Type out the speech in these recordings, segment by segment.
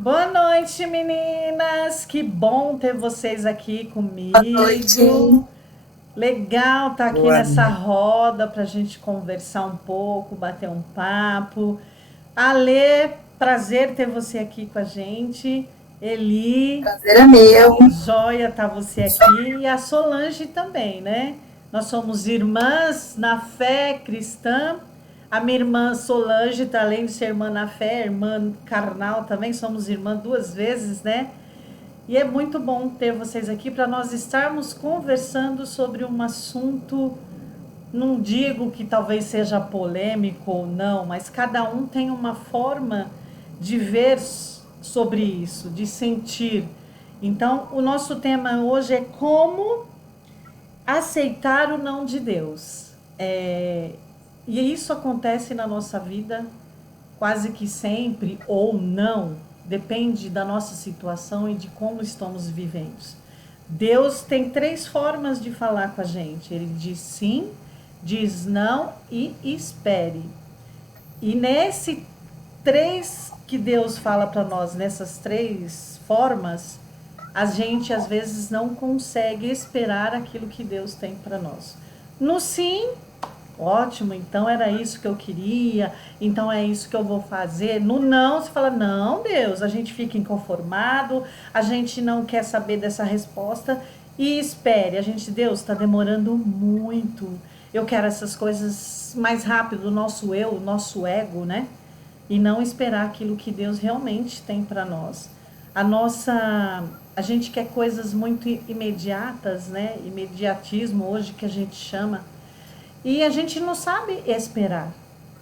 Boa noite, meninas! Que bom ter vocês aqui Boa noite. comigo. Legal estar aqui Boa nessa noite. roda para a gente conversar um pouco, bater um papo. Alê, prazer ter você aqui com a gente. Eli, Prazer é meu. joia tá você aqui. E a Solange também, né? Nós somos irmãs na fé cristã. A minha irmã Solange, tá, além de ser irmã na fé, irmã carnal também, somos irmã duas vezes, né? E é muito bom ter vocês aqui para nós estarmos conversando sobre um assunto, não digo que talvez seja polêmico ou não, mas cada um tem uma forma de ver sobre isso, de sentir. Então, o nosso tema hoje é como aceitar o não de Deus. E isso acontece na nossa vida quase que sempre ou não, depende da nossa situação e de como estamos vivendo. Deus tem três formas de falar com a gente. Ele diz sim, diz não e espere. E nesse três que Deus fala para nós, nessas três formas, a gente às vezes não consegue esperar aquilo que Deus tem para nós. No sim, ótimo, então era isso que eu queria, então é isso que eu vou fazer. No não, você fala, não, Deus, a gente fica inconformado, a gente não quer saber dessa resposta e espere. A gente, Deus, está demorando muito. Eu quero essas coisas mais rápido, o nosso eu, o nosso ego, né? E não esperar aquilo que Deus realmente tem para nós. A gente quer coisas muito imediatas, né? Imediatismo hoje que a gente chama. E a gente não sabe esperar.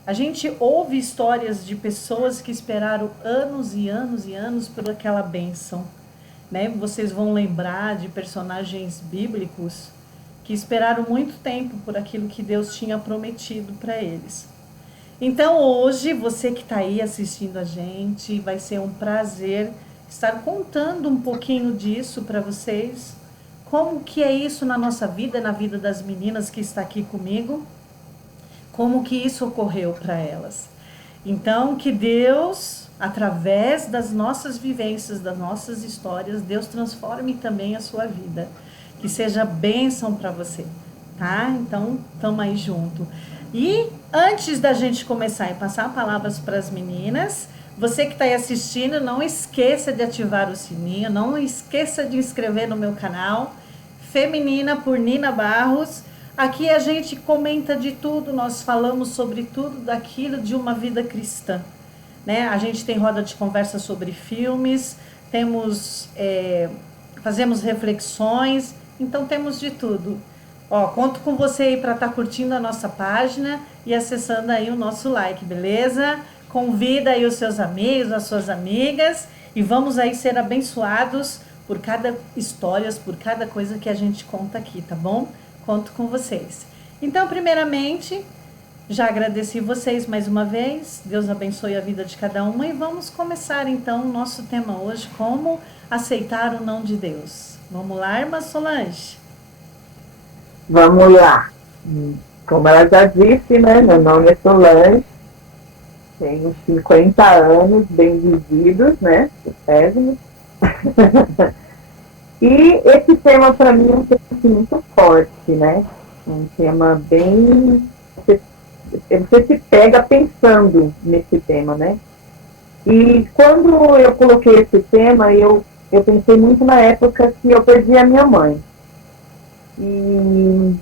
A gente ouve histórias de pessoas que esperaram anos e anos e anos por aquela bênção. Né? Vocês vão lembrar de personagens bíblicos que esperaram muito tempo por aquilo que Deus tinha prometido para eles. Então hoje, você que está aí assistindo a gente, vai ser um prazer estar contando um pouquinho disso para vocês. Como que é isso na nossa vida, na vida das meninas que está aqui comigo, como que isso ocorreu para elas. Então, que Deus, através das nossas vivências, das nossas histórias, Deus transforme também a sua vida. Que seja bênção para você, tá? Então, estamos aí junto. E antes da gente começar e passar palavras para as meninas, você que está aí assistindo, não esqueça de ativar o sininho, não esqueça de inscrever no meu canal, Feminina por Nina Barros. Aqui a gente comenta de tudo, nós falamos sobre tudo daquilo de uma vida cristã. Né? A gente tem roda de conversa sobre filmes, fazemos reflexões, então temos de tudo. Ó, conto com você aí para estar curtindo a nossa página e acessando aí o nosso like, beleza? Convida aí os seus amigos, as suas amigas e vamos aí ser abençoados por cada histórias, por cada coisa que a gente conta aqui, tá bom? Conto com vocês. Então, primeiramente, já agradeci vocês mais uma vez. Deus abençoe a vida de cada uma e vamos começar então o nosso tema hoje, como aceitar o não de Deus. Vamos lá, irmã Solange? Vamos lá. Como ela já disse, né? Meu nome é Solange, tenho 50 anos, bem vividos, né? Pésimos. E esse tema para mim é um tema muito forte, né? Um tema bem. Você se pega pensando nesse tema, né? E quando eu coloquei esse tema, eu pensei muito na época que eu perdi a minha mãe. E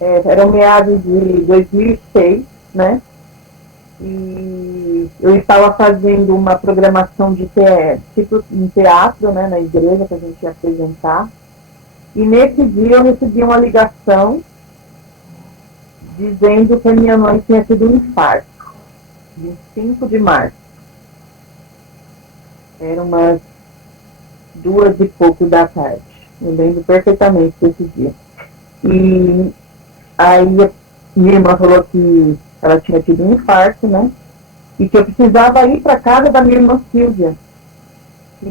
eram meados de 2006, né? E eu estava fazendo uma programação de tipo um teatro, né, na igreja que a gente ia apresentar. E nesse dia eu recebi uma ligação dizendo que a minha mãe tinha tido um infarto, 25 de março. Era umas 2 e pouco da tarde. Eu lembro perfeitamente desse dia. E aí minha irmã falou que ela tinha tido um infarto, né? E que eu precisava ir para casa da minha irmã Silvia. E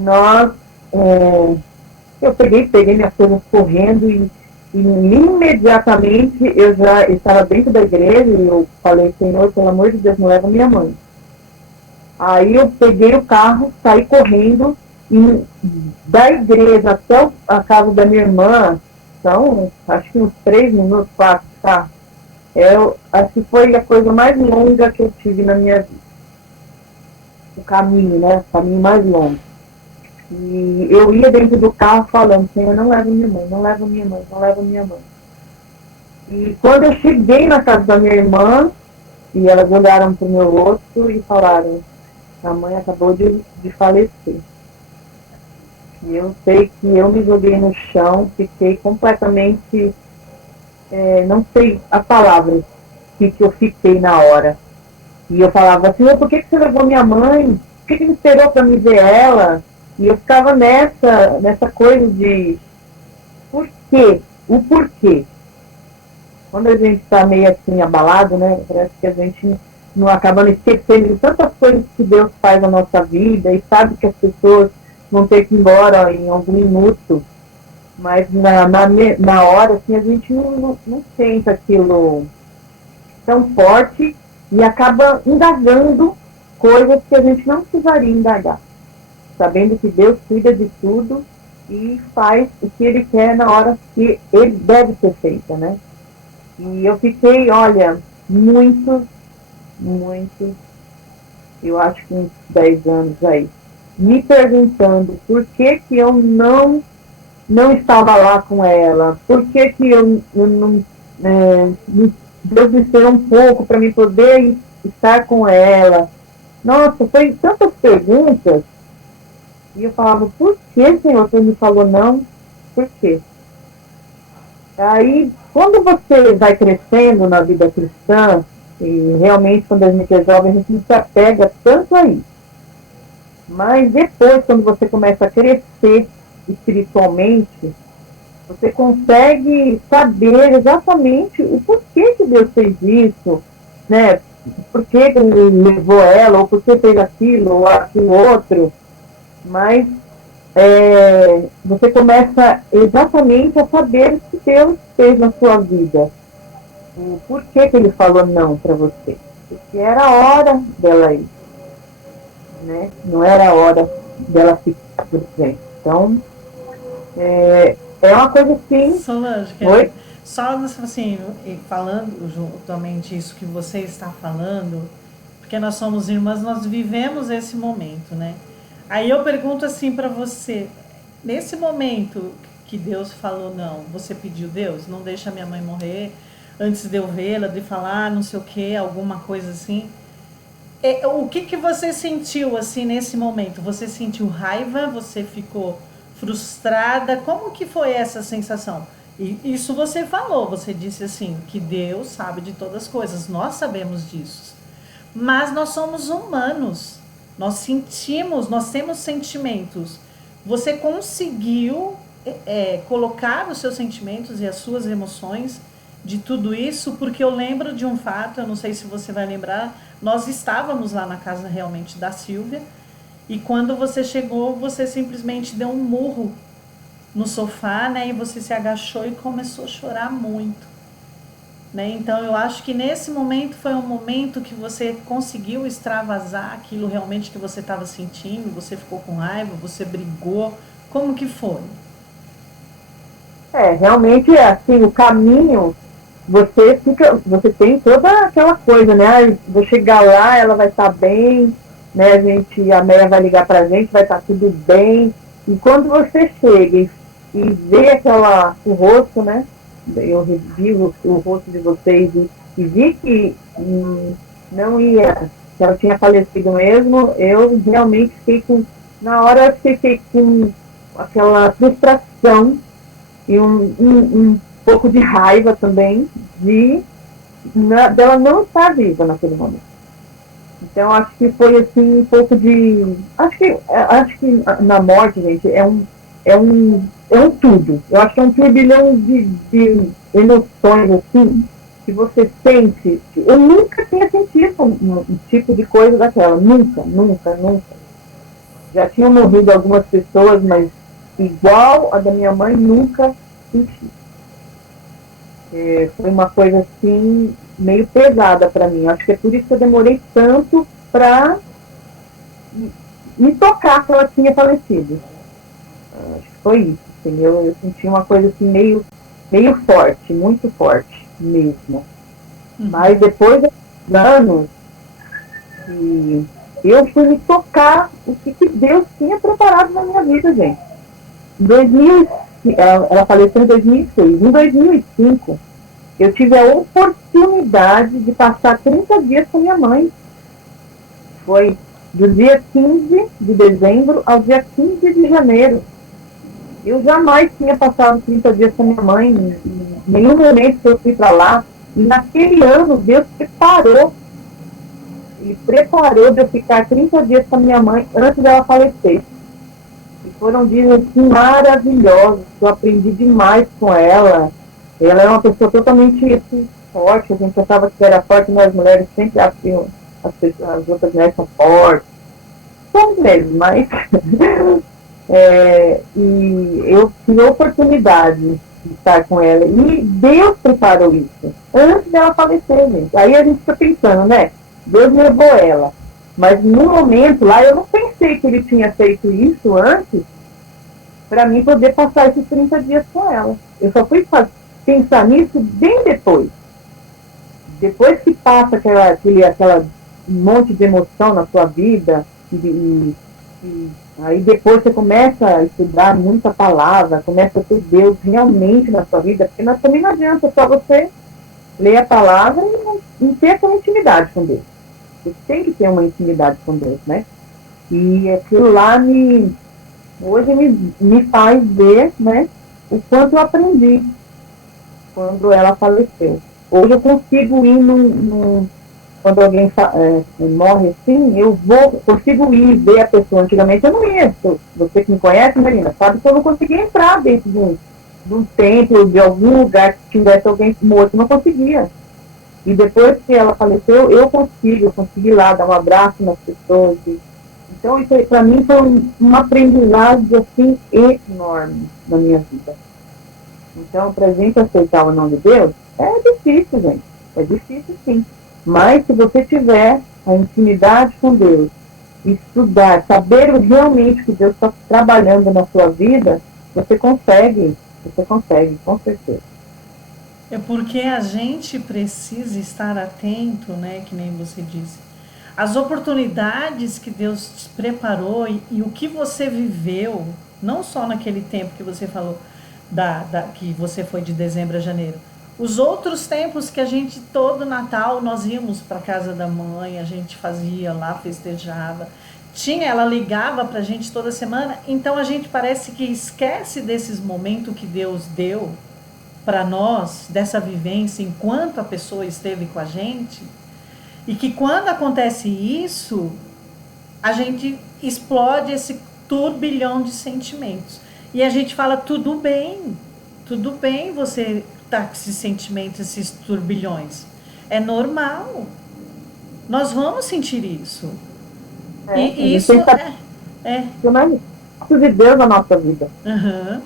eu peguei minhas coisas correndo e imediatamente eu já estava dentro da igreja e eu falei, Senhor, pelo amor de Deus, não leva minha mãe. Aí eu peguei o carro, saí correndo, e da igreja até a casa da minha irmã, então, acho que uns 3 minutos, 4, tá? Acho que foi a coisa mais longa que eu tive na minha vida. O caminho, né? O caminho mais longo. E eu ia dentro do carro falando, Senhor, não leva minha mãe, não leva minha mãe, não leva minha mãe. E quando eu cheguei na casa da minha irmã, e elas olharam para o meu rosto e falaram, a mãe acabou de falecer. E eu sei que eu me joguei no chão, fiquei completamente, não sei a palavra que eu fiquei na hora. E eu falava, Senhor, por que você levou minha mãe? Por que me esperou para me ver ela? E eu ficava nessa coisa de por quê? O porquê. Quando a gente está meio assim abalado, né? Parece que a gente não acaba esquecendo de tantas coisas que Deus faz na nossa vida e sabe que as pessoas vão ter que ir embora em algum minuto. Mas na hora, assim, a gente não sente aquilo tão forte e acaba indagando coisas que a gente não precisaria indagar. Sabendo que Deus cuida de tudo e faz o que Ele quer na hora que Ele deve ser feita, né? E eu fiquei, olha, muito, eu acho que uns 10 anos aí, me perguntando por que eu não estava lá com ela, por que eu não, Deus me esperou um pouco para me poder estar com ela. Nossa, foi tantas perguntas. E eu falava, por que, Senhor, você me falou não? Por quê? Aí, quando você vai crescendo na vida cristã, e realmente quando a gente é jovem, a gente não se apega tanto a isso. Mas depois, quando você começa a crescer espiritualmente, você consegue saber exatamente o porquê que Deus fez isso, né? Por que Ele levou ela, ou por que fez aquilo, ou aquilo outro. Mas você começa exatamente a saber o que Deus fez na sua vida. O porquê que Ele falou não para você. Porque era a hora dela ir. Né? Não era a hora dela ficar por exemplo. Então, é uma coisa assim. Solange, Oi? só assim, falando juntamente isso que você está falando, porque nós somos irmãs, nós vivemos esse momento, né? Aí eu pergunto assim para você, nesse momento que Deus falou não, você pediu, Deus, não deixa minha mãe morrer antes de eu vê-la, de falar não sei o que, alguma coisa assim. O que você sentiu assim nesse momento? Você sentiu raiva? Você ficou frustrada? Como que foi essa sensação? E isso você falou, você disse assim, que Deus sabe de todas as coisas, nós sabemos disso. Mas nós somos humanos, nós sentimos, nós temos sentimentos. Você conseguiu colocar os seus sentimentos e as suas emoções de tudo isso? Porque eu lembro de um fato, eu não sei se você vai lembrar, nós estávamos lá na casa realmente da Silvia, e quando você chegou, você simplesmente deu um murro no sofá, né? E você se agachou e começou a chorar muito, né? Então eu acho que nesse momento foi um momento que você conseguiu extravasar aquilo realmente que você estava sentindo. Você ficou com raiva, você brigou, como que foi? Realmente é assim, o caminho, você tem toda aquela coisa, né? Vou chegar lá, ela vai estar bem, né? A Meia vai ligar pra gente, vai estar tudo bem. E quando você chega e vê o rosto, né? Eu revi o rosto de vocês e vi que não ia, que ela tinha falecido mesmo, eu realmente na hora eu fiquei com aquela frustração e um pouco de raiva também dela não estar viva naquele momento. Então acho que foi assim um pouco de. Acho que na morte, gente, é um tudo. Eu acho que é um turbilhão de emoções assim que você sente. Eu nunca tinha sentido um tipo de coisa daquela. Nunca, nunca, nunca. Já tinham morrido algumas pessoas, mas igual a da minha mãe, nunca senti. Foi uma coisa assim meio pesada para mim. Acho que é por isso que eu demorei tanto para me tocar que ela tinha falecido. Acho que foi isso. Assim, eu senti uma coisa assim meio forte, muito forte mesmo. Mas depois de anos, e eu fui me tocar o que Deus tinha preparado na minha vida, gente. Em 2000, ela faleceu em 2006. Em 2005, eu tive a oportunidade de passar 30 dias com minha mãe. Foi do dia 15 de dezembro ao dia 15 de janeiro. Eu jamais tinha passado 30 dias com minha mãe, em nenhum momento que eu fui para lá. E naquele ano, Deus preparou. Ele preparou de eu ficar 30 dias com a minha mãe antes dela falecer. E foram dias assim, maravilhosos. Eu aprendi demais com ela. Ela é uma pessoa totalmente assim, forte. A gente achava que era forte, mas as mulheres sempre acham as outras mulheres são fortes. São mesmo, mas e eu tive a oportunidade de estar com ela. E Deus preparou isso antes dela falecer, gente. Aí a gente fica pensando, né? Deus levou ela. Mas no momento lá, eu não pensei que ele tinha feito isso antes para mim poder passar esses 30 dias com ela. Eu só fui pensar nisso bem depois. Depois que passa aquela monte de emoção na sua vida, e aí depois você começa a estudar muita palavra, começa a ter Deus realmente na sua vida, porque também não adianta só você ler a palavra e não ter aquela intimidade com Deus. Você tem que ter uma intimidade com Deus, né? E aquilo lá hoje me faz ver, né, o quanto eu aprendi quando ela faleceu. Hoje eu consigo ir quando alguém morre assim, consigo ir ver a pessoa. Antigamente eu não ia. Você que me conhece, Marina, sabe que eu não conseguia entrar dentro de um templo, de algum lugar que tivesse alguém morto, não conseguia. E depois que ela faleceu, eu consegui ir lá dar um abraço nas pessoas. Então, isso para mim foi um aprendizado assim, enorme na minha vida. Então, para a gente aceitar o nome de Deus, é difícil, gente. É difícil, sim. Mas se você tiver a intimidade com Deus, estudar, saber realmente que Deus está trabalhando na sua vida, você consegue, com certeza. É porque a gente precisa estar atento, né, que nem você disse. As oportunidades que Deus te preparou e o que você viveu, não só naquele tempo que você falou, que você foi de dezembro a janeiro. Os outros tempos que a gente, todo Natal, nós íamos para casa da mãe, a gente fazia lá, festejava. Ela ligava para a gente toda semana, então a gente parece que esquece desses momentos que Deus deu para nós, dessa vivência, enquanto a pessoa esteve com a gente, e que quando acontece isso, a gente explode esse turbilhão de sentimentos. E a gente fala, tudo bem você tá com esses sentimentos, esses turbilhões. É normal. Nós vamos sentir isso. E isso é de Deus na nossa vida. Uhum.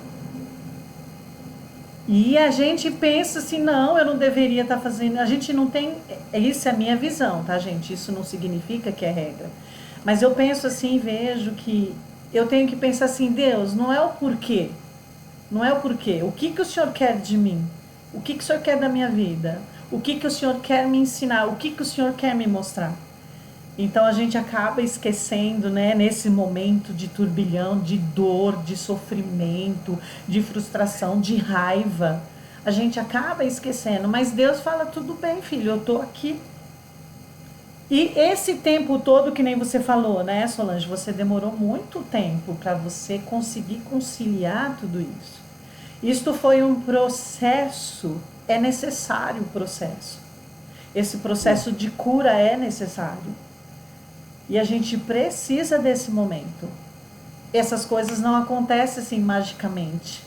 E a gente pensa assim, não, eu não deveria estar fazendo. A gente não tem. Isso é a minha visão, tá, gente? Isso não significa que é regra. Mas eu penso assim, vejo que eu tenho que pensar assim, Deus, não é o porquê. Não é o porquê. O que o Senhor quer de mim? O que o Senhor quer da minha vida? O que o Senhor quer me ensinar? O que o Senhor quer me mostrar? Então a gente acaba esquecendo, né, nesse momento de turbilhão, de dor, de sofrimento, de frustração, de raiva. A gente acaba esquecendo, mas Deus fala, tudo bem, filho, eu tô aqui. E esse tempo todo, que nem você falou, né, Solange, você demorou muito tempo para você conseguir conciliar tudo isso. Isto foi um processo, é necessário o processo. Esse processo de cura é necessário. E a gente precisa desse momento. Essas coisas não acontecem assim magicamente.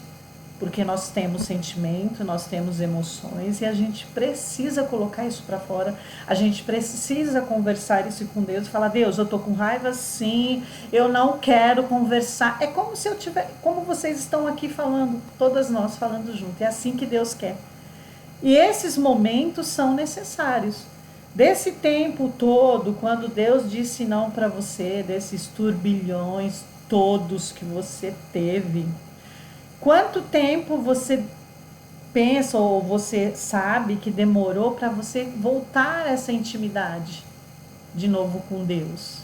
Porque nós temos sentimento, nós temos emoções e a gente precisa colocar isso para fora. A gente precisa conversar isso com Deus e falar, Deus, eu tô com raiva sim, eu não quero conversar. É como se eu tiver, como vocês estão aqui falando, todas nós falando junto. É assim que Deus quer. E esses momentos são necessários. Desse tempo todo, quando Deus disse não para você, desses turbilhões todos que você teve, quanto tempo você pensa ou você sabe que demorou para você voltar a essa intimidade de novo com Deus?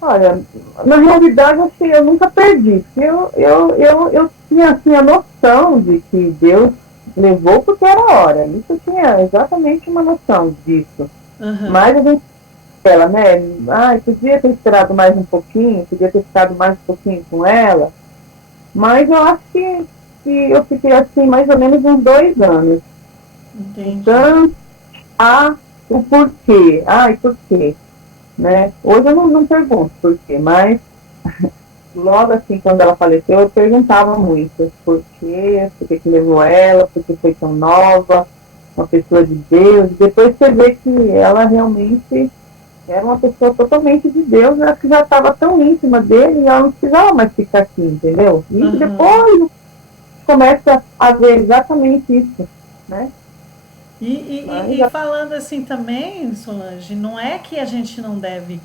Olha, na realidade, assim, eu nunca perdi. Eu tinha assim, a noção de que Deus levou porque era hora. Isso eu tinha exatamente uma noção disso. Uhum. Mas a gente, ela, né? Ah, podia ter esperado mais um pouquinho, podia ter ficado mais um pouquinho com ela. Mas eu acho que eu fiquei assim mais ou menos uns 2 anos. Entendi. Então, o porquê. E por quê? Né? Hoje eu não pergunto por quê, mas logo assim, quando ela faleceu, eu perguntava muito por que levou ela, por que foi tão nova, uma pessoa de Deus. Depois você vê que ela realmente era uma pessoa totalmente de Deus, ela que já estava tão íntima dele e ela não precisava mais ficar aqui, entendeu? E Uhum. depois começa a ver exatamente isso, né? E Mas, falando assim também, Solange, não é que a gente não deve,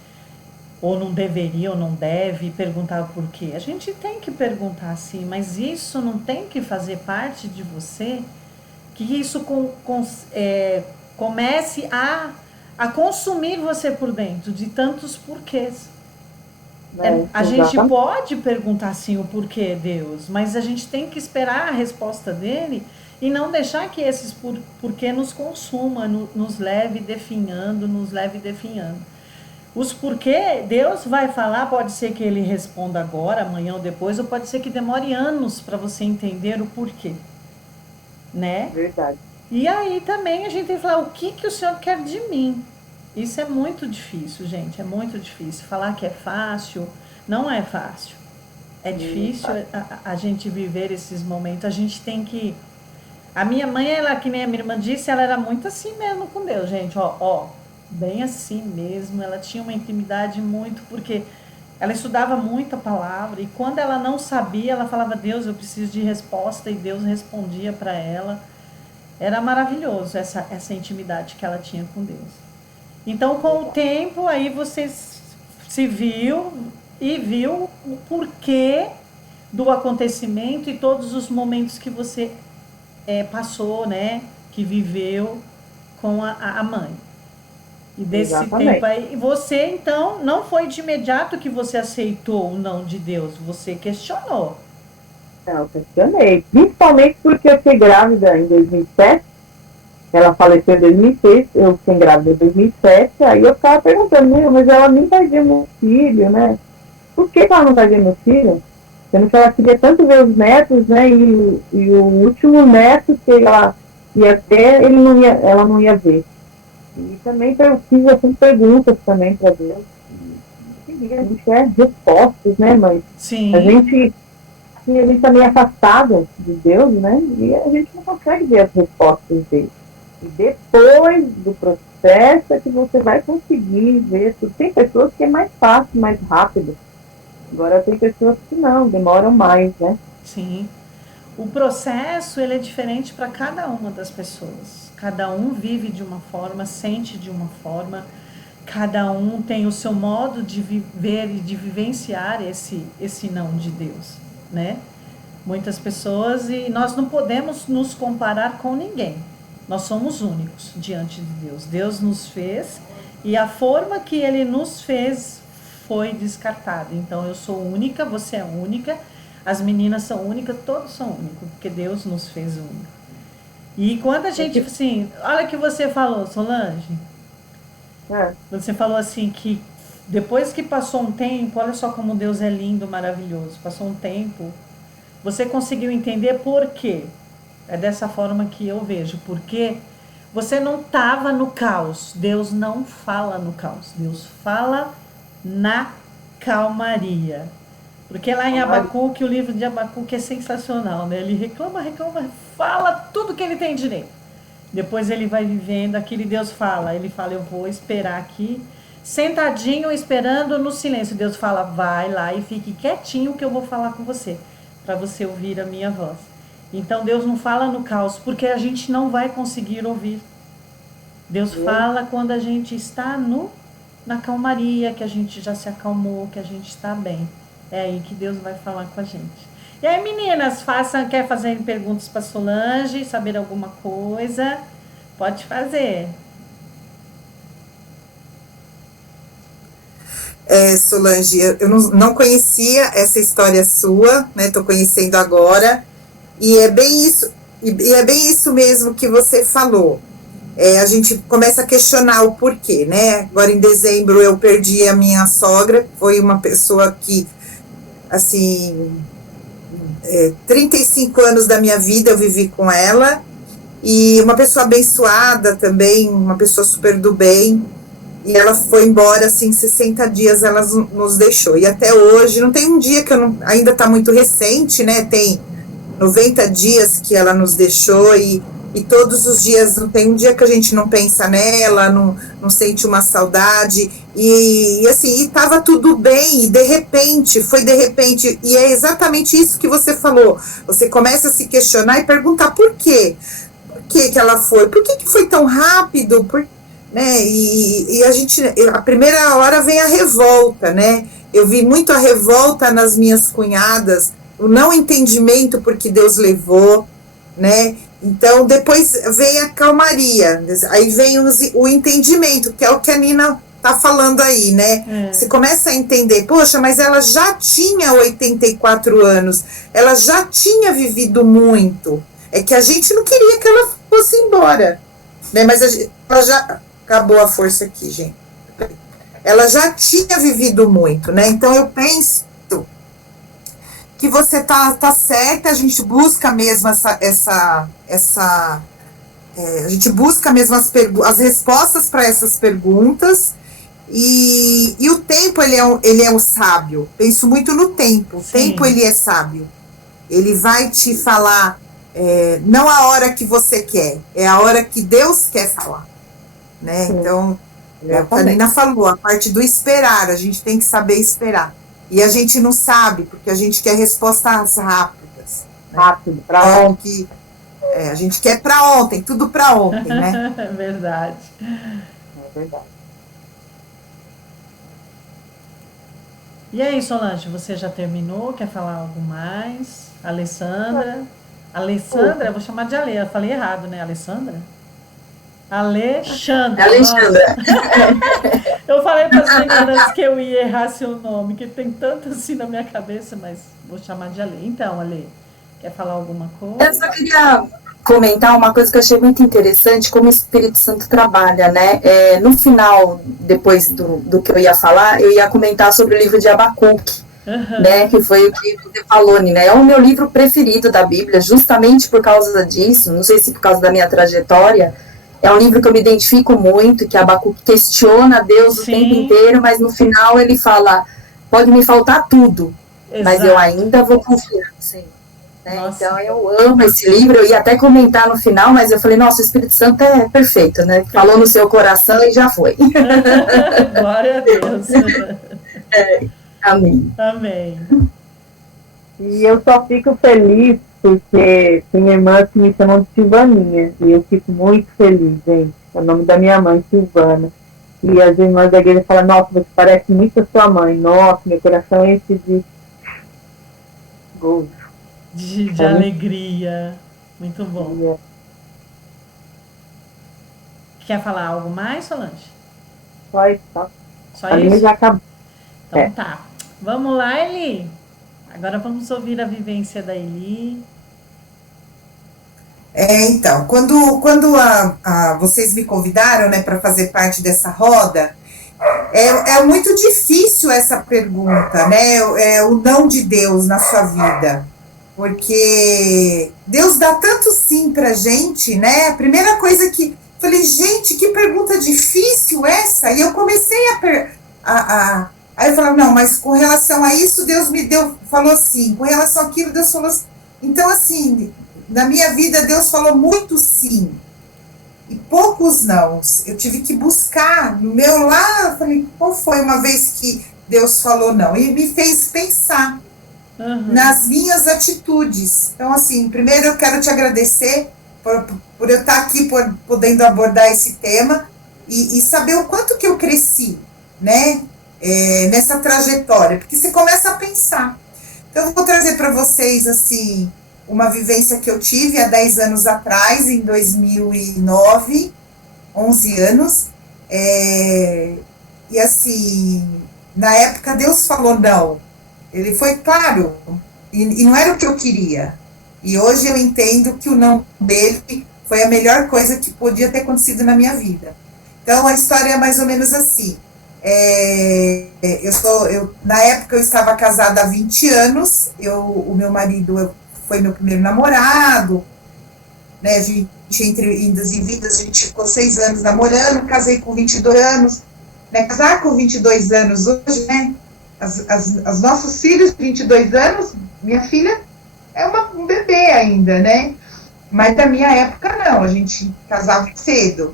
ou não deveria, ou não deve perguntar o porquê. A gente tem que perguntar sim, mas isso não tem que fazer parte de você, que isso comece a consumir você por dentro de tantos porquês. A gente exatamente. pode perguntar sim o porquê, Deus, mas a gente tem que esperar a resposta dele e não deixar que esses porquê nos consuma, nos leve definhando, nos leve definhando. Os porquê, Deus vai falar, pode ser que ele responda agora, amanhã ou depois, ou pode ser que demore anos para você entender o porquê, né? Verdade. E aí também a gente tem que falar o que o Senhor quer de mim. Isso é muito difícil, gente, é muito difícil. Falar que é fácil, não é fácil. É difícil a gente viver esses momentos. A gente tem que. A minha mãe, ela, que nem a minha irmã disse, ela era muito assim mesmo com Deus, gente. Ó, bem assim mesmo. Ela tinha uma intimidade muito, porque ela estudava muito a palavra e quando ela não sabia, ela falava: Deus, eu preciso de resposta, e Deus respondia para ela. Era maravilhoso essa intimidade que ela tinha com Deus. Então, com o tempo, aí você se viu e viu o porquê do acontecimento e todos os momentos que você passou, né? Que viveu com a mãe. E desse tempo Exatamente. aí, você então não foi de imediato que você aceitou o não de Deus, você questionou. Eu questionei. Principalmente porque eu fiquei grávida em 2007. Ela faleceu em 2006, eu fiquei grávida em 2007. Aí eu ficava perguntando, mas ela nem vai ver meu filho, né? Por que ela não vai ver meu filho? Sendo que ela queria tanto ver os netos, né? E o último neto que ela ia ter, ela não ia ver. E também eu fiz assim, perguntas também para Deus. E a gente quer respostas, né, mãe? A Sim, gente e a gente está meio afastado de Deus, né? E a gente não consegue ver as respostas dele. E depois do processo é que você vai conseguir ver tudo. Tem pessoas que é mais fácil, mais rápido. Agora tem pessoas que não, demoram mais, né? sim. O processo ele é diferente para cada uma das pessoas. Cada um vive de uma forma, sente de uma forma, cada um tem o seu modo de viver e de vivenciar esse não de Deus, né? Muitas pessoas e nós não podemos nos comparar com ninguém. Nós somos únicos diante de Deus. Deus nos fez e a forma que ele nos fez foi descartada. Então eu sou única, você é única, as meninas são únicas, todos são únicos, porque Deus nos fez únicos. E quando a gente, assim, olha o que você falou, Solange. É, Você falou assim que depois que passou um tempo, olha só como Deus é lindo, maravilhoso. Passou um tempo, você conseguiu entender por quê? É dessa forma que eu vejo. Porque você não estava no caos. Deus não fala no caos. Deus fala na calmaria. Porque lá em Maria, Abacuque, o livro de Abacuque é sensacional, né? Ele reclama, reclama, fala tudo que ele tem direito. Depois ele vai vivendo, aquele Deus fala, ele fala, eu vou esperar aqui, sentadinho esperando no silêncio. Deus fala, vai lá e fique quietinho que eu vou falar com você, para você ouvir a minha voz. Então Deus não fala no caos, porque a gente não vai conseguir ouvir. Deus fala quando a gente está na calmaria, que a gente já se acalmou, que a gente está bem. É aí que Deus vai falar com a gente. E aí, meninas, quer fazer perguntas para Solange, saber alguma coisa? Pode fazer. Solange, eu não conhecia essa história sua, né? Estou conhecendo agora, e é bem isso mesmo que você falou. A gente começa a questionar o porquê, né? Agora em dezembro eu perdi a minha sogra, foi uma pessoa que, assim, 35 anos da minha vida eu vivi com ela, e uma pessoa abençoada também, uma pessoa super do bem, e ela foi embora, assim, 60 dias ela nos deixou, e até hoje, não tem um dia que eu não, ainda está muito recente, né, tem 90 dias que ela nos deixou, e todos os dias, não tem um dia que a gente não pensa nela, não sente uma saudade, e assim, estava tudo bem, e foi de repente, e é exatamente isso que você falou, você começa a se questionar e perguntar por quê? Por que ela foi? Por que foi tão rápido? Né? E a primeira hora vem a revolta, né? Eu vi muito a revolta nas minhas cunhadas, o não entendimento porque Deus levou, né? Então, depois vem a calmaria, aí vem o entendimento, que é o que a Nina tá falando aí, né? Você começa a entender, poxa, mas ela já tinha 84 anos, ela já tinha vivido muito, é que a gente não queria que ela fosse embora, né? Mas ela já... Acabou a força aqui, gente. Ela já tinha vivido muito, né? Então, eu penso que você tá certa, a gente busca mesmo a gente busca mesmo as respostas para essas perguntas, e o tempo, ele é o sábio. Penso muito no tempo. O tempo, ele é sábio. Ele vai te falar, não a hora que você quer, é a hora que Deus quer falar, né? Então, a Nina falou, a parte do esperar, a gente tem que saber esperar. E a gente não sabe, porque a gente quer respostas rápidas. Né? Rápido, para ontem. A gente quer para ontem, tudo para ontem, né? É verdade. É verdade. E aí, Solange, você já terminou? Quer falar algo mais? Alessandra? Alessandra? Eu vou chamar de Ale, eu falei errado, né? Alessandra? Alexandra. Eu falei para as meninas que eu ia errar seu nome, que tem tanto assim na minha cabeça, mas vou chamar de Ale. Então, Ale, quer falar alguma coisa? Eu só queria comentar uma coisa que eu achei muito interessante, como o Espírito Santo trabalha, né? No final, depois do que eu ia falar, eu ia comentar sobre o livro de Abacuque, né? Que foi o que você falou, Nina. É o meu livro preferido da Bíblia, justamente por causa disso, não sei se por causa da minha trajetória. É um livro que eu me identifico muito, que Abacuque questiona Deus o tempo inteiro, mas no final ele fala, pode me faltar tudo, mas eu ainda vou confiar, sim. Né? Então eu amo esse livro, eu ia até comentar no final, mas eu falei, nossa, o Espírito Santo é perfeito, né? Falou no seu coração e já foi. Glória a Deus. Amém. Amém. E eu só fico feliz porque tem irmãs que me chamam de Silvaninha, e eu fico muito feliz, gente. É o nome da minha mãe, Silvana. E as irmãs da igreja falam, nossa, você parece muito a sua mãe. Nossa, meu coração é esse de gozo. De alegria. Muito bom. Quer falar algo mais, Solange? Só isso. Só a isso? Já acabou. Então tá. Vamos lá, Eli. Agora vamos ouvir a vivência da Eli. Então, quando vocês me convidaram, né, para fazer parte dessa roda, é muito difícil essa pergunta, né, o não de Deus na sua vida, porque Deus dá tanto sim pra gente, né, a primeira coisa que, falei, gente, que pergunta difícil essa, e eu comecei aí eu falava, não, mas com relação a isso, Deus falou assim, com relação àquilo, Deus falou assim, então assim, na minha vida, Deus falou muito sim, e poucos não. Eu tive que buscar no meu lá, eu falei, qual foi uma vez que Deus falou não? E me fez pensar nas minhas atitudes. Então, assim, primeiro eu quero te agradecer por eu estar aqui podendo abordar esse tema e saber o quanto que eu cresci, né, nessa trajetória, porque você começa a pensar. Então, eu vou trazer para vocês, assim, uma vivência que eu tive há 10 anos atrás, em 2009, 11 anos, e assim, na época Deus falou não, ele foi claro, e não era o que eu queria, e hoje eu entendo que o não dele foi a melhor coisa que podia ter acontecido na minha vida. Então, a história é mais ou menos assim. Na época eu estava casada há 20 anos, o meu marido foi meu primeiro namorado, né, a gente, entre indas e vindas, a gente ficou 6 anos namorando, casei com 22 anos, né, casar com 22 anos hoje, né, as nossos filhos, 22 anos, minha filha é um bebê ainda, né, mas da minha época não, a gente casava cedo.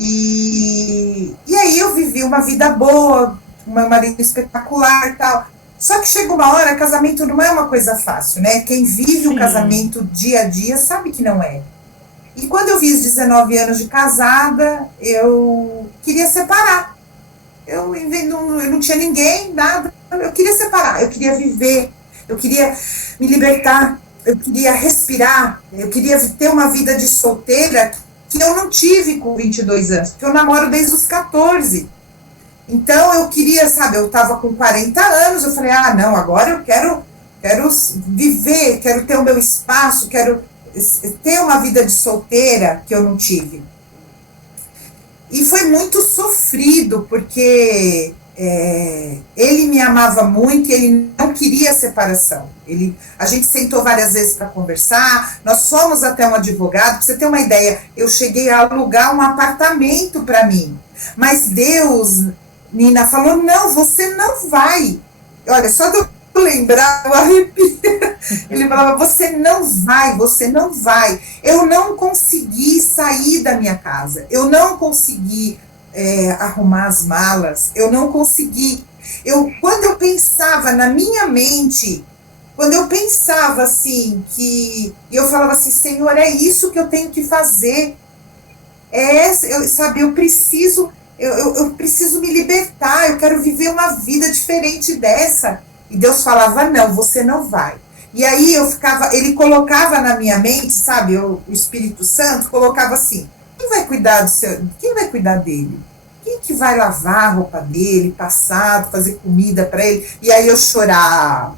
E aí eu vivi uma vida boa, um meu marido espetacular e tal. Só que chega uma hora, casamento não é uma coisa fácil, né? Quem vive o casamento dia a dia sabe que não é. E quando eu fiz 19 anos de casada, eu queria separar. Eu não tinha ninguém, nada. Eu queria separar, eu queria viver, eu queria me libertar, eu queria respirar, eu queria ter uma vida de solteira que eu não tive com 22 anos, porque eu namoro desde os 14. Então, eu queria, sabe, eu estava com 40 anos, eu falei, não, agora eu quero viver, quero ter o meu espaço, quero ter uma vida de solteira que eu não tive. E foi muito sofrido, porque ele me amava muito e ele não queria separação. A gente sentou várias vezes para conversar, nós fomos até um advogado, para você ter uma ideia, eu cheguei a alugar um apartamento para mim, mas Deus, Nina, falou, não, você não vai. Olha, só de eu lembrar, eu arrepio. Ele falava, você não vai. Eu não consegui sair da minha casa, eu não consegui arrumar as malas, eu não consegui. Quando eu pensava na minha mente, quando eu pensava assim, eu falava assim, Senhor, é isso que eu tenho que fazer. Eu preciso me libertar, eu quero viver uma vida diferente dessa. E Deus falava, não, você não vai. E aí ele colocava na minha mente, sabe, o Espírito Santo colocava assim, quem vai cuidar dele? Quem que vai lavar a roupa dele, passar, fazer comida para ele? E aí eu chorava.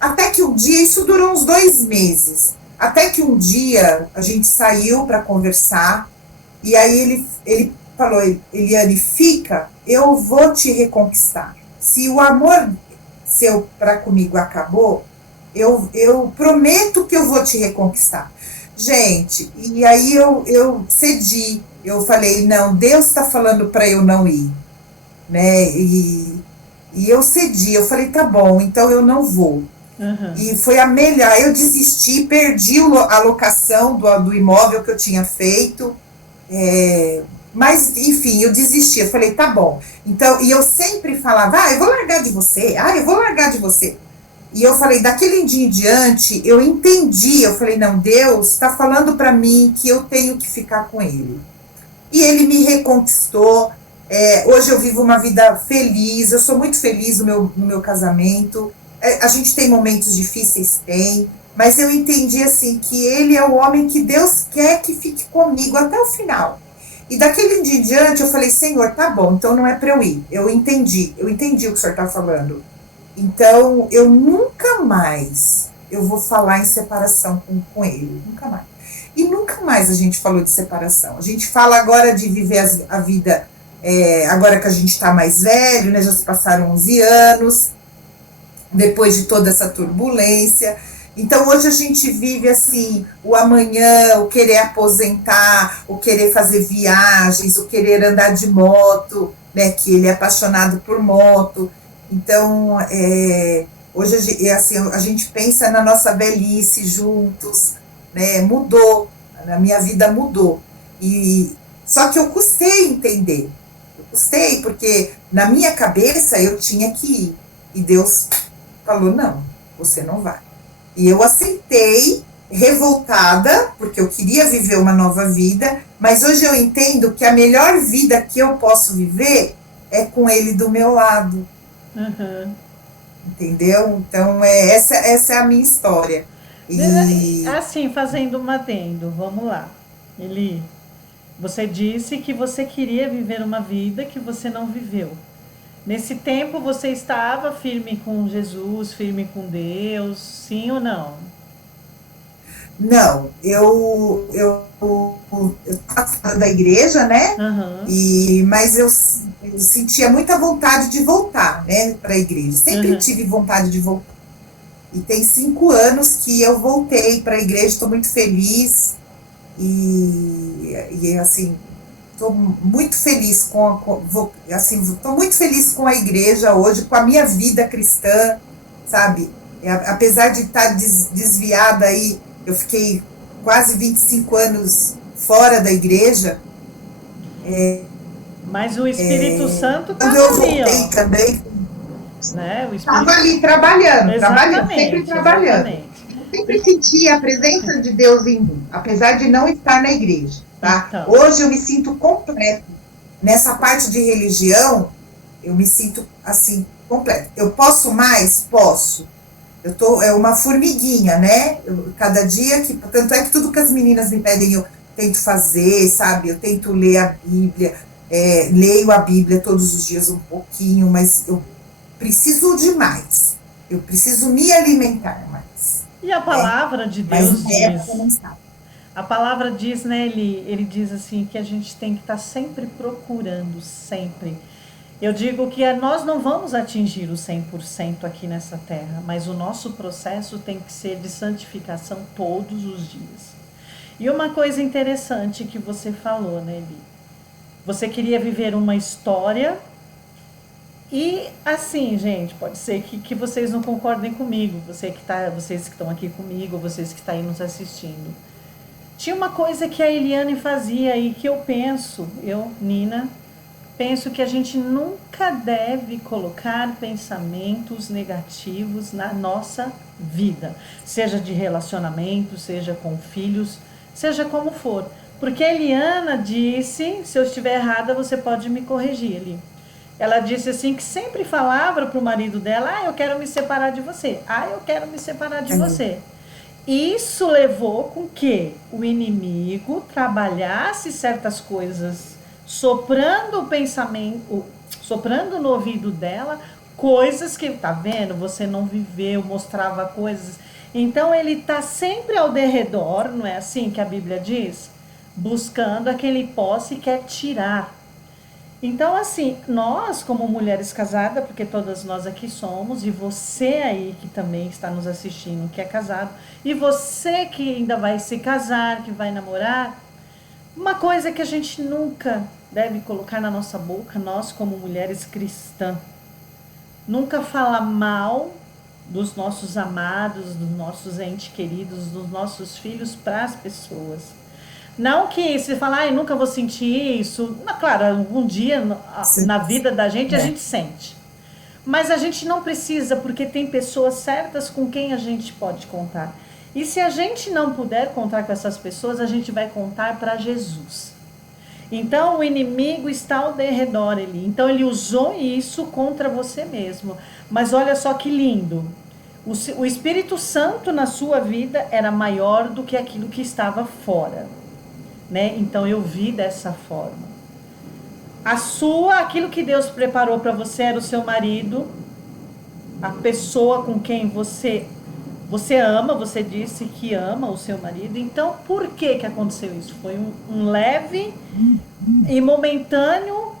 Até que um dia, isso durou uns 2 meses, até que um dia a gente saiu para conversar, e aí ele falou, Eliane, fica, eu vou te reconquistar. Se o amor seu para comigo acabou, eu prometo que eu vou te reconquistar. Gente, e aí eu cedi, eu falei, não, Deus está falando para eu não ir, né, e eu cedi, eu falei, tá bom, então eu não vou. Uhum. E foi a melhor, eu desisti, perdi a locação do imóvel que eu tinha feito, mas, enfim, eu desisti, eu falei, tá bom. Então, e eu sempre falava, eu vou largar de você, eu vou largar de você. E eu falei, daquele dia em diante, eu entendi, eu falei, não, Deus está falando para mim que eu tenho que ficar com ele. E ele me reconquistou, hoje eu vivo uma vida feliz, eu sou muito feliz no meu casamento, a gente tem momentos difíceis, mas eu entendi, assim, que ele é o homem que Deus quer que fique comigo até o final. E daquele dia em diante, eu falei, Senhor, tá bom, então não é para eu ir, eu entendi o que o Senhor está falando. Então, eu nunca mais vou falar em separação com ele, nunca mais. E nunca mais a gente falou de separação. A gente fala agora de viver a vida, agora que a gente está mais velho, né, já se passaram 11 anos, depois de toda essa turbulência. Então, hoje a gente vive, assim, o amanhã, o querer aposentar, o querer fazer viagens, o querer andar de moto, né, que ele é apaixonado por moto. Então, hoje assim, a gente pensa na nossa velhice juntos, né? Mudou, a minha vida mudou. Só que eu custei entender. Eu custei, porque na minha cabeça eu tinha que ir. E Deus falou, não, você não vai. E eu aceitei, revoltada, porque eu queria viver uma nova vida, mas hoje eu entendo que a melhor vida que eu posso viver é com ele do meu lado. Uhum. Entendeu? Então, essa é a minha história. E Assim, fazendo um adendo, vamos lá. Eli, você disse que você queria viver uma vida que você não viveu. Nesse tempo você estava firme com Jesus, firme com Deus, sim ou não? não, eu estava fora da igreja, né? Aham, Mas eu sentia muita vontade de voltar, né, para a igreja. Sempre aham. tive vontade de voltar. E tem 5 anos que eu voltei para a igreja, estou muito feliz. Assim, estou muito feliz assim, estou muito feliz com a igreja hoje, com a minha vida cristã, sabe? Apesar de estar desviada aí, eu fiquei quase 25 anos fora da igreja. Mas o Espírito Santo Quando estava eu ali, voltei ó, também, né? O estava Espírito... ali trabalhando, sempre Exatamente, trabalhando. exatamente. Sempre senti a presença de Deus em mim, apesar de não estar na igreja, tá? Então, Hoje eu me sinto completo. Nessa parte de religião, eu me sinto, assim, completo. Eu posso mais? Posso. É uma formiguinha, né? Cada dia que... Tanto é que tudo que as meninas me pedem, eu tento fazer, sabe? Eu tento ler a Bíblia, leio a Bíblia todos os dias um pouquinho, mas eu preciso de mais. Eu preciso me alimentar mais. e a palavra de Mas Deus na época eu diz, não estava. a palavra diz, né, ele diz assim, que a gente tem que estar sempre procurando, sempre. Eu digo que nós não vamos atingir o 100% aqui nessa terra, mas o nosso processo tem que ser de santificação todos os dias. E uma coisa interessante que você falou, né, Eli? Você queria viver uma história e assim, gente, pode ser que vocês não concordem comigo, vocês que estão aqui comigo, vocês que estão aí nos assistindo. Tinha uma coisa que a Eliane fazia e que eu penso, Nina, penso que a gente nunca deve colocar pensamentos negativos na nossa vida, seja de relacionamento, seja com filhos, seja como for. Porque a Eliana disse, se eu estiver errada, você pode me corrigir ali. Ela disse assim que sempre falava para o marido dela, eu quero me separar de você, eu quero me separar de você. Isso levou com que o inimigo trabalhasse certas coisas, soprando o pensamento, soprando no ouvido dela, coisas que, tá vendo, você não viveu, mostrava coisas. Então ele está sempre ao derredor, não é assim que a Bíblia diz? Buscando aquele posse que quer tirar. Então, assim, nós como mulheres casadas, porque todas nós aqui somos, e você aí que também está nos assistindo, que é casado, e você que ainda vai se casar, que vai namorar, uma coisa que a gente nunca deve colocar na nossa boca, nós como mulheres cristãs, nunca falar mal dos nossos amados, dos nossos entes queridos, dos nossos filhos para as pessoas. Não que se falar, eu nunca vou sentir isso. Claro, algum dia na vida da gente a gente sente. Mas a gente não precisa, porque tem pessoas certas com quem a gente pode contar. E se a gente não puder contar com essas pessoas, a gente vai contar para Jesus. Então o inimigo está ao derredor ali. Então ele usou isso contra você mesmo. Mas olha só que lindo. O Espírito Santo na sua vida era maior do que aquilo que estava fora. Né? Então eu vi dessa forma. Aquilo que Deus preparou para você era o seu marido, a pessoa com quem você ama, você disse que ama o seu marido. Então por que aconteceu isso? Foi um leve e momentâneo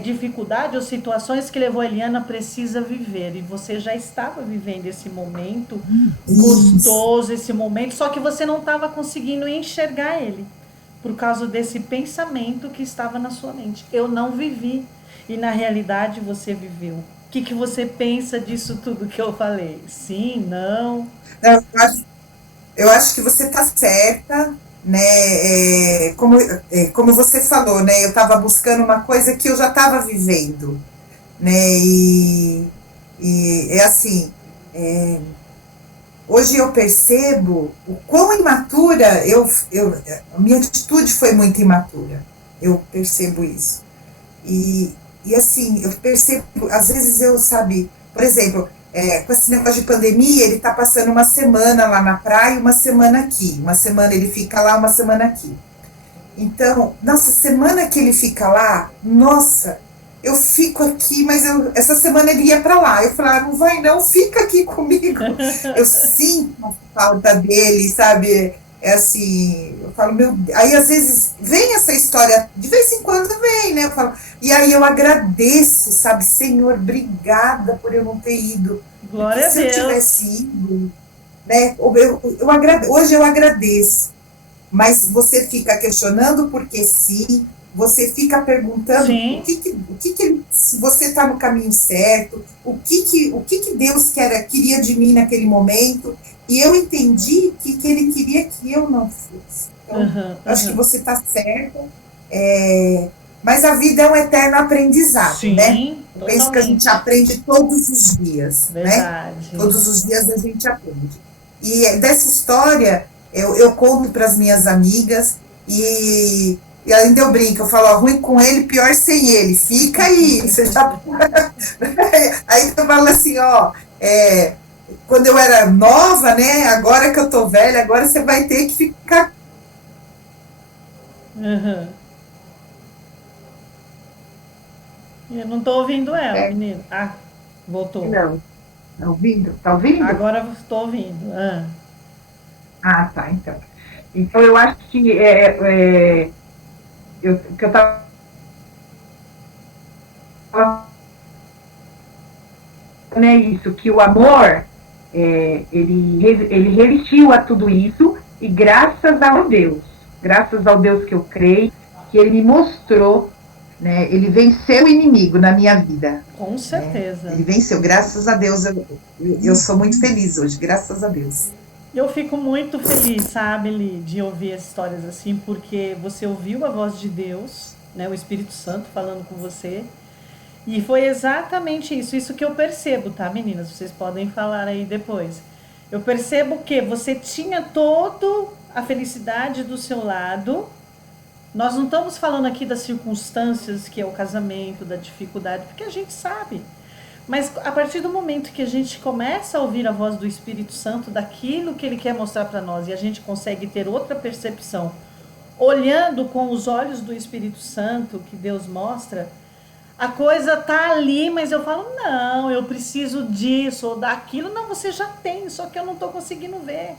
dificuldade ou situações que levou a Eliana precisa viver, e você já estava vivendo esse momento gostoso, esse momento, só que você não estava conseguindo enxergar ele por causa desse pensamento que estava na sua mente. Eu não vivi, e na realidade você viveu. O que você pensa disso tudo que eu falei? Sim, não? Eu acho que você está certa, né? Como você falou, né? Eu estava buscando uma coisa que eu já estava vivendo, né? E é assim, hoje eu percebo o quão imatura a minha atitude foi muito imatura. Eu percebo isso. E assim, eu percebo, às vezes sabe, por exemplo, com esse negócio de pandemia, ele está passando uma semana lá na praia, uma semana aqui. Uma semana ele fica lá, uma semana aqui. Então, nossa, semana que ele fica lá, nossa, eu fico aqui, mas essa semana ele ia para lá. Eu falei, não vai não, fica aqui comigo. Eu sinto a falta dele, sabe? É assim, eu falo, meu Deus. Aí às vezes vem essa história, de vez em quando vem, né? Eu falo, e aí eu agradeço, sabe? Senhor, obrigada por eu não ter ido. Glória a Deus. Se eu tivesse ido, né? Hoje eu agradeço. Mas você fica questionando porque sim, você fica perguntando se você está no caminho certo, o que Deus queria de mim naquele momento, e eu entendi que ele queria que eu não fosse. Então, acho que você está certa, mas a vida é um eterno aprendizado, sim, né? Eu penso que a gente aprende todos os dias, verdade, né? Todos os dias a gente aprende. E dessa história, eu conto para as minhas amigas, e ainda eu brinco, eu falo, ruim com ele, pior sem ele, fica aí, você já... Aí eu falo assim, quando eu era nova, né, agora que eu tô velha, agora você vai ter que ficar... Eu não tô ouvindo ela, menina. Ah, voltou. Não, tá ouvindo? Tá ouvindo? Agora eu estou ouvindo. Ah, tá, então. Então eu acho que que eu estava né, isso, que o amor ele resistiu a tudo isso, e graças ao Deus que eu creio, que ele me mostrou, né, ele venceu o inimigo na minha vida. Com certeza. Ele venceu, graças a Deus. Eu sou muito feliz hoje, graças a Deus. Eu fico muito feliz, sabe, Li, de ouvir as histórias assim, porque você ouviu a voz de Deus, né, o Espírito Santo falando com você, e foi exatamente isso que eu percebo, tá, meninas? Vocês podem falar aí depois. Eu percebo que você tinha toda a felicidade do seu lado. Nós não estamos falando aqui das circunstâncias, que é o casamento, da dificuldade, porque a gente sabe. Mas a partir do momento que a gente começa a ouvir a voz do Espírito Santo, daquilo que ele quer mostrar para nós, e a gente consegue ter outra percepção, olhando com os olhos do Espírito Santo que Deus mostra, a coisa tá ali, mas eu falo, não, eu preciso disso ou daquilo. Não, você já tem, só que eu não estou conseguindo ver.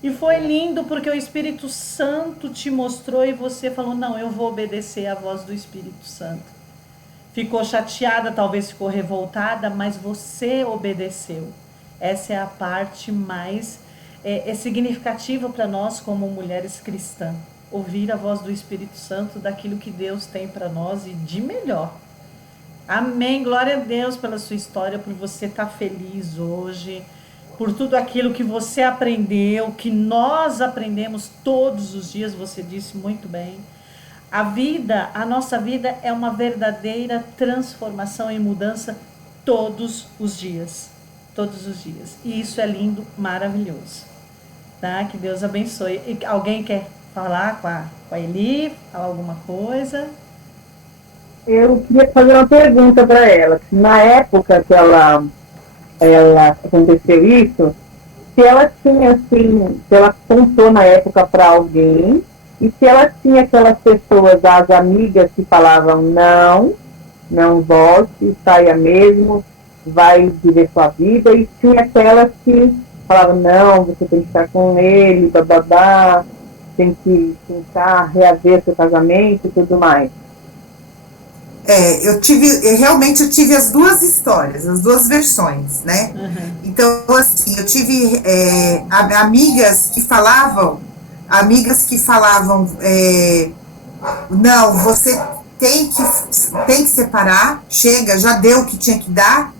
E foi lindo porque o Espírito Santo te mostrou e você falou, não, eu vou obedecer à voz do Espírito Santo. Ficou chateada, talvez ficou revoltada, mas você obedeceu. Essa é a parte mais significativa para nós como mulheres cristãs. Ouvir a voz do Espírito Santo daquilo que Deus tem para nós e de melhor. Amém. Glória a Deus pela sua história, por você estar feliz hoje, por tudo aquilo que você aprendeu, que nós aprendemos todos os dias, você disse muito bem. A nossa vida é uma verdadeira transformação e mudança todos os dias. Todos os dias. E isso é lindo, maravilhoso. Tá? Que Deus abençoe. E alguém quer falar com a Eli? Falar alguma coisa? Eu queria fazer uma pergunta para ela. Na época que ela aconteceu isso, se ela tinha assim, se ela contou na época para alguém, e se ela tinha aquelas pessoas, as amigas que falavam não volte, saia mesmo, vai viver sua vida, e tinha aquelas que falavam, não, você tem que estar com ele, bababá, tem que tentar reaver seu casamento e tudo mais. Eu tive as duas histórias, as duas versões, né? Então, assim, eu tive amigas que falavam, não, você tem que separar, chega, já deu o que tinha que dar.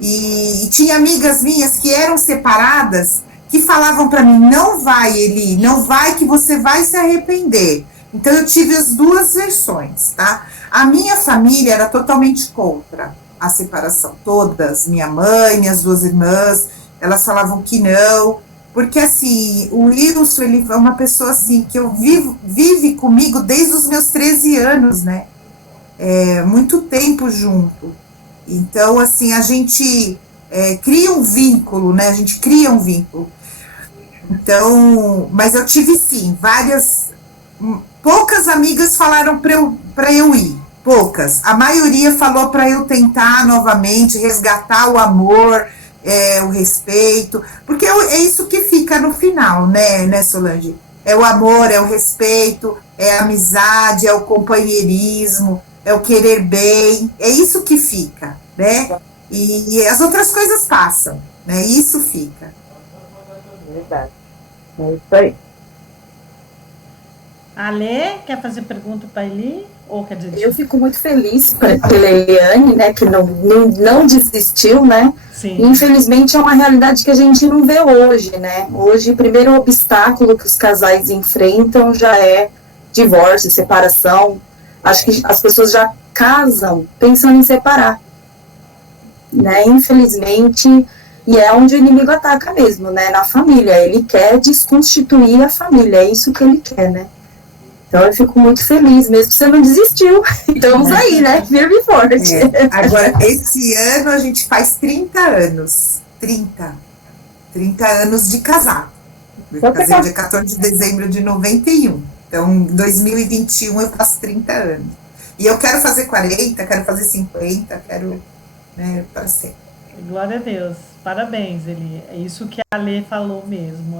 E tinha amigas minhas que eram separadas, que falavam para mim, não vai, Eli, não vai, que você vai se arrepender. Então eu tive as duas versões, tá? A minha família era totalmente contra a separação, todas, minha mãe, minhas duas irmãs, elas falavam que não, porque assim, o Wilson, ele é uma pessoa assim, que vive comigo desde os meus 13 anos, né? Muito tempo junto. Então, assim, a gente cria um vínculo, né? A gente cria um vínculo. Então, mas eu tive, sim, poucas amigas falaram para eu ir, poucas. A maioria falou para eu tentar novamente resgatar o amor, o respeito, porque é isso que fica no final, né, Solange? É o amor, é o respeito, é a amizade, é o companheirismo, é o querer bem, é isso que fica, né? E as outras coisas passam, né? Isso fica. Verdade. É isso aí. Ale, quer fazer pergunta para Eli? Ou quer dizer... Eu fico muito feliz pela Eliane, né, que não desistiu, né? Sim. Infelizmente é uma realidade que a gente não vê hoje, né? Hoje, o primeiro obstáculo que os casais enfrentam já é divórcio, separação. Acho que as pessoas já casam pensando em separar, né? Infelizmente, e é onde o inimigo ataca mesmo, né? Na família. Ele quer desconstituir a família, é isso que ele quer, né? Então eu fico muito feliz, mesmo que você não desistiu. Estamos aí, né? Firme e forte. Agora, esse ano a gente faz 30 anos. 30 anos de casado. Eu casei dia 14 de dezembro de 91. Então, em 2021 eu faço 30 anos. E eu quero fazer 40, quero fazer 50, quero, né, para sempre. Glória a Deus. Parabéns, Eli. É isso que a Ale falou mesmo.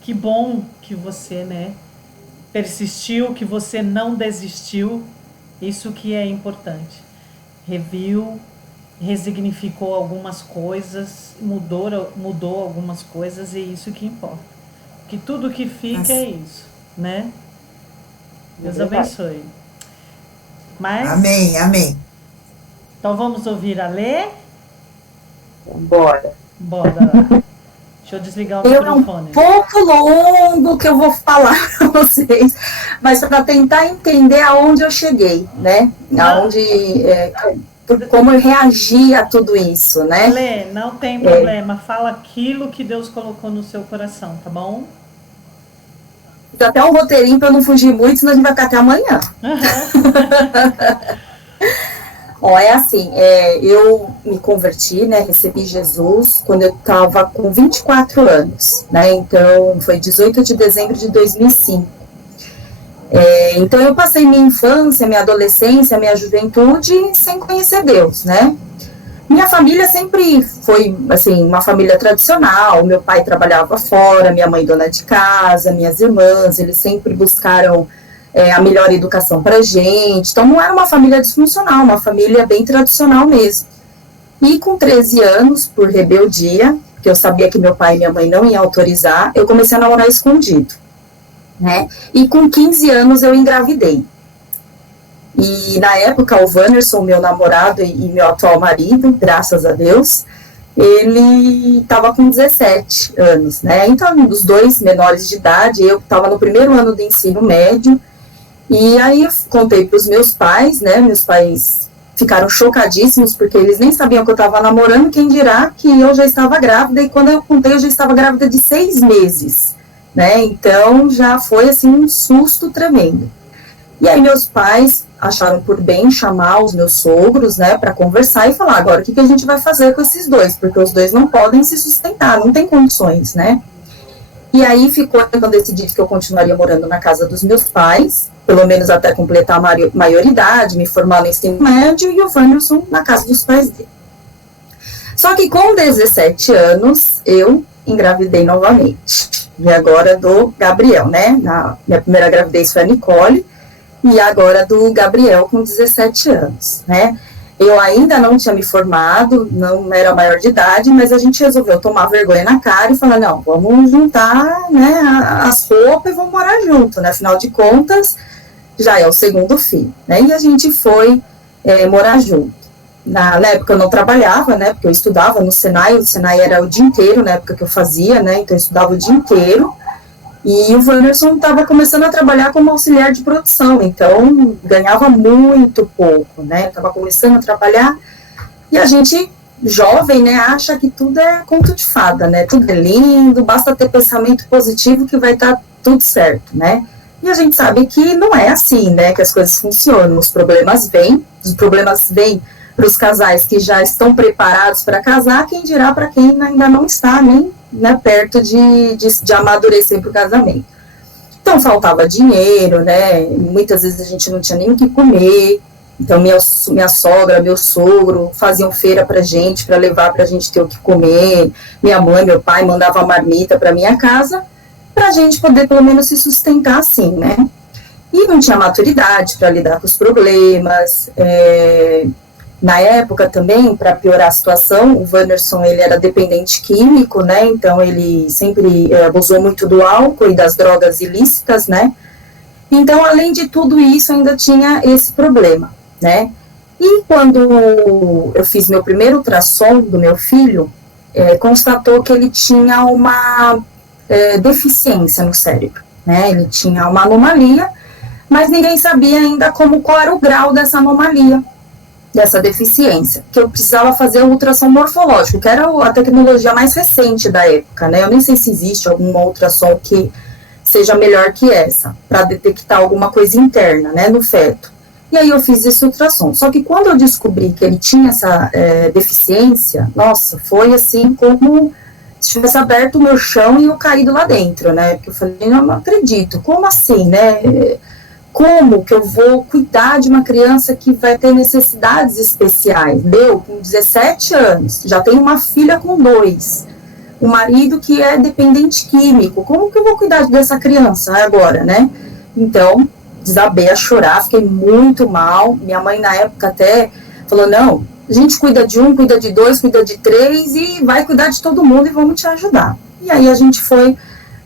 Que bom que você, né, persistiu, que você não desistiu. Isso que é importante. Reviu, resignificou algumas coisas, mudou algumas coisas, e isso que importa. Que tudo que fica é isso, né? Deus abençoe. Mas, amém. Então vamos ouvir a Lê? Bora. Bora lá. Deixa eu desligar o microfone. É um pouco longo que eu vou falar para vocês, mas para tentar entender aonde eu cheguei, né? Como eu reagi a tudo isso, né? Lê, não tem problema. Fala aquilo que Deus colocou no seu coração, tá bom? Dá até um roteirinho para não fugir muito, senão a gente vai ficar até amanhã. Ó, é assim, eu me converti, né, recebi Jesus quando eu estava com 24 anos, né, então foi 18 de dezembro de 2005. Então eu passei minha infância, minha adolescência, minha juventude sem conhecer Deus, né. Minha família sempre foi, assim, uma família tradicional. Meu pai trabalhava fora, minha mãe dona de casa, minhas irmãs, eles sempre buscaram a melhor educação pra gente. Então não era uma família disfuncional, uma família bem tradicional mesmo. E com 13 anos, por rebeldia, porque eu sabia que meu pai e minha mãe não iam autorizar, eu comecei a namorar escondido, né? E com 15 anos eu engravidei. E na época o Wanderson, meu namorado e meu atual marido, graças a Deus, ele estava com 17 anos, né? Então, os dois menores de idade, eu estava no primeiro ano do ensino médio, e aí eu contei para os meus pais, né? Meus pais ficaram chocadíssimos, porque eles nem sabiam que eu estava namorando, quem dirá que eu já estava grávida, e quando eu contei eu já estava grávida de 6 meses, né? Então já foi assim um susto tremendo. E aí meus pais acharam por bem chamar os meus sogros, né, para conversar e falar, agora o que a gente vai fazer com esses dois, porque os dois não podem se sustentar, não tem condições, né. E aí ficou, então, decidido que eu continuaria morando na casa dos meus pais, pelo menos até completar a maioridade, me formar no ensino médio, e o Wanderson na casa dos pais dele. Só que com 17 anos, eu engravidei novamente, e agora do Gabriel, né, minha primeira gravidez foi a Nicole, e agora do Gabriel com 17 anos, né? Eu ainda não tinha me formado, não era maior de idade, mas a gente resolveu tomar vergonha na cara e falar, não, vamos juntar, né, as roupas e vamos morar junto, né? Afinal de contas, já é o segundo filho, né? E a gente foi morar junto. Na época eu não trabalhava, né, porque eu estudava no Senai, o Senai era o dia inteiro, na época que eu fazia, né, então eu estudava o dia inteiro. E o Wanderson estava começando a trabalhar como auxiliar de produção, então ganhava muito pouco, né? Estava começando a trabalhar e a gente jovem, né, acha que tudo é conto de fada, né, tudo é lindo, basta ter pensamento positivo que vai estar tudo certo, né, e a gente sabe que não é assim, né, que as coisas funcionam, os problemas vêm para os casais que já estão preparados para casar, quem dirá para quem ainda não está nem, né, perto de amadurecer para o casamento. Então, faltava dinheiro, né, muitas vezes a gente não tinha nem o que comer. Então, minha sogra, meu sogro faziam feira pra gente, para levar pra gente ter o que comer. Minha mãe, meu pai mandava marmita pra minha casa, pra gente poder pelo menos se sustentar assim, né? E não tinha maturidade para lidar com os problemas. Na época também, para piorar a situação, o Wanderson, ele era dependente químico, né? Então, ele sempre abusou muito do álcool e das drogas ilícitas, né? Então, além de tudo isso, ainda tinha esse problema, né? E quando eu fiz meu primeiro ultrassom do meu filho, constatou que ele tinha uma deficiência no cérebro, né? Ele tinha uma anomalia, mas ninguém sabia ainda qual era o grau dessa anomalia, dessa deficiência, que eu precisava fazer o ultrassom morfológico, que era a tecnologia mais recente da época, né? Eu nem sei se existe alguma ultrassom que seja melhor que essa, para detectar alguma coisa interna, né, no feto. E aí eu fiz esse ultrassom. Só que quando eu descobri que ele tinha essa deficiência, nossa, foi assim como se tivesse aberto o meu chão e eu caído lá dentro, né, porque eu falei, não acredito, como assim, né, como que eu vou cuidar de uma criança que vai ter necessidades especiais? Eu, com 17 anos, já tenho uma filha com 2, o marido que é dependente químico, como que eu vou cuidar dessa criança agora, né? Então, desabei a chorar, fiquei muito mal, minha mãe na época até falou, não, a gente cuida de 1, cuida de 2, cuida de 3 e vai cuidar de todo mundo e vamos te ajudar. E aí a gente foi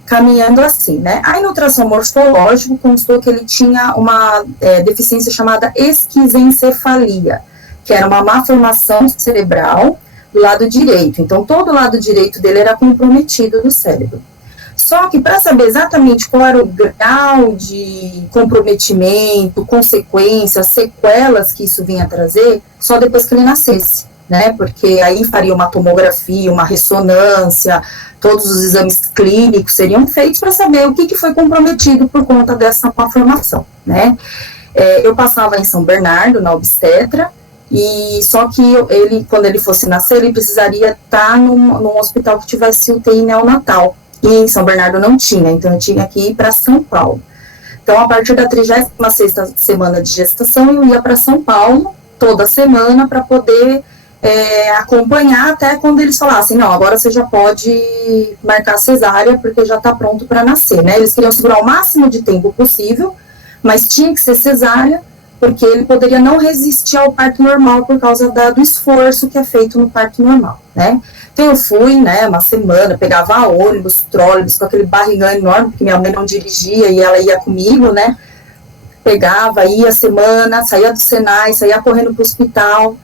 caminhando assim, né? Aí no ultrassom morfológico constou que ele tinha uma deficiência chamada esquizencefalia, que era uma má formação cerebral do lado direito. Então, todo o lado direito dele era comprometido do cérebro. Só que para saber exatamente qual era o grau de comprometimento, consequências, sequelas que isso vinha a trazer, só depois que ele nascesse, né? Porque aí faria uma tomografia, uma ressonância, todos os exames clínicos seriam feitos para saber o que foi comprometido por conta dessa malformação, né? Eu passava em São Bernardo, na obstetra, e só que ele, quando ele fosse nascer, ele precisaria estar num hospital que tivesse UTI neonatal, e em São Bernardo não tinha, então eu tinha que ir para São Paulo. Então, a partir da 36ª semana de gestação, eu ia para São Paulo toda semana para poder acompanhar até quando eles falassem, não, agora você já pode marcar cesárea porque já está pronto para nascer, né? Eles queriam segurar o máximo de tempo possível, mas tinha que ser cesárea, porque ele poderia não resistir ao parto normal por causa do esforço que é feito no parto normal, né? Então eu fui, né, uma semana, pegava ônibus, trólebus, com aquele barrigão enorme, porque minha mãe não dirigia e ela ia comigo, né? Pegava, ia semana, saía do Senai, saía correndo pro hospital,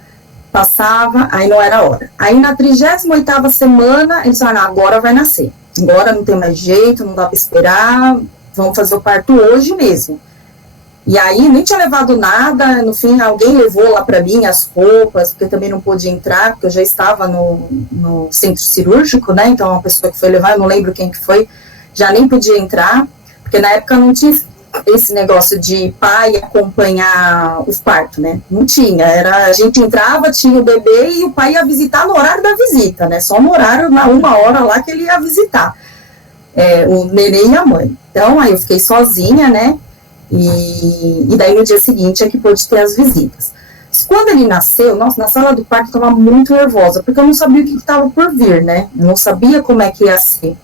passava, aí não era hora. Aí na 38ª semana, eles falaram, agora vai nascer. Agora não tem mais jeito, não dá para esperar, vamos fazer o parto hoje mesmo. E aí nem tinha levado nada, no fim alguém levou lá para mim as roupas, porque eu também não pude entrar, porque eu já estava no centro cirúrgico, né, então uma pessoa que foi levar, eu não lembro quem que foi, já nem podia entrar, porque na época não tinha esse negócio de pai acompanhar os partos, né, não tinha, a gente entrava, tinha o bebê e o pai ia visitar no horário da visita, né, só no horário, na 1 hora lá que ele ia visitar, o neném e a mãe. Então aí eu fiquei sozinha, né, e daí no dia seguinte é que pôde ter as visitas. Quando ele nasceu, nossa, na sala do parto eu estava muito nervosa, porque eu não sabia o que estava por vir, né? Eu não sabia como é que ia ser.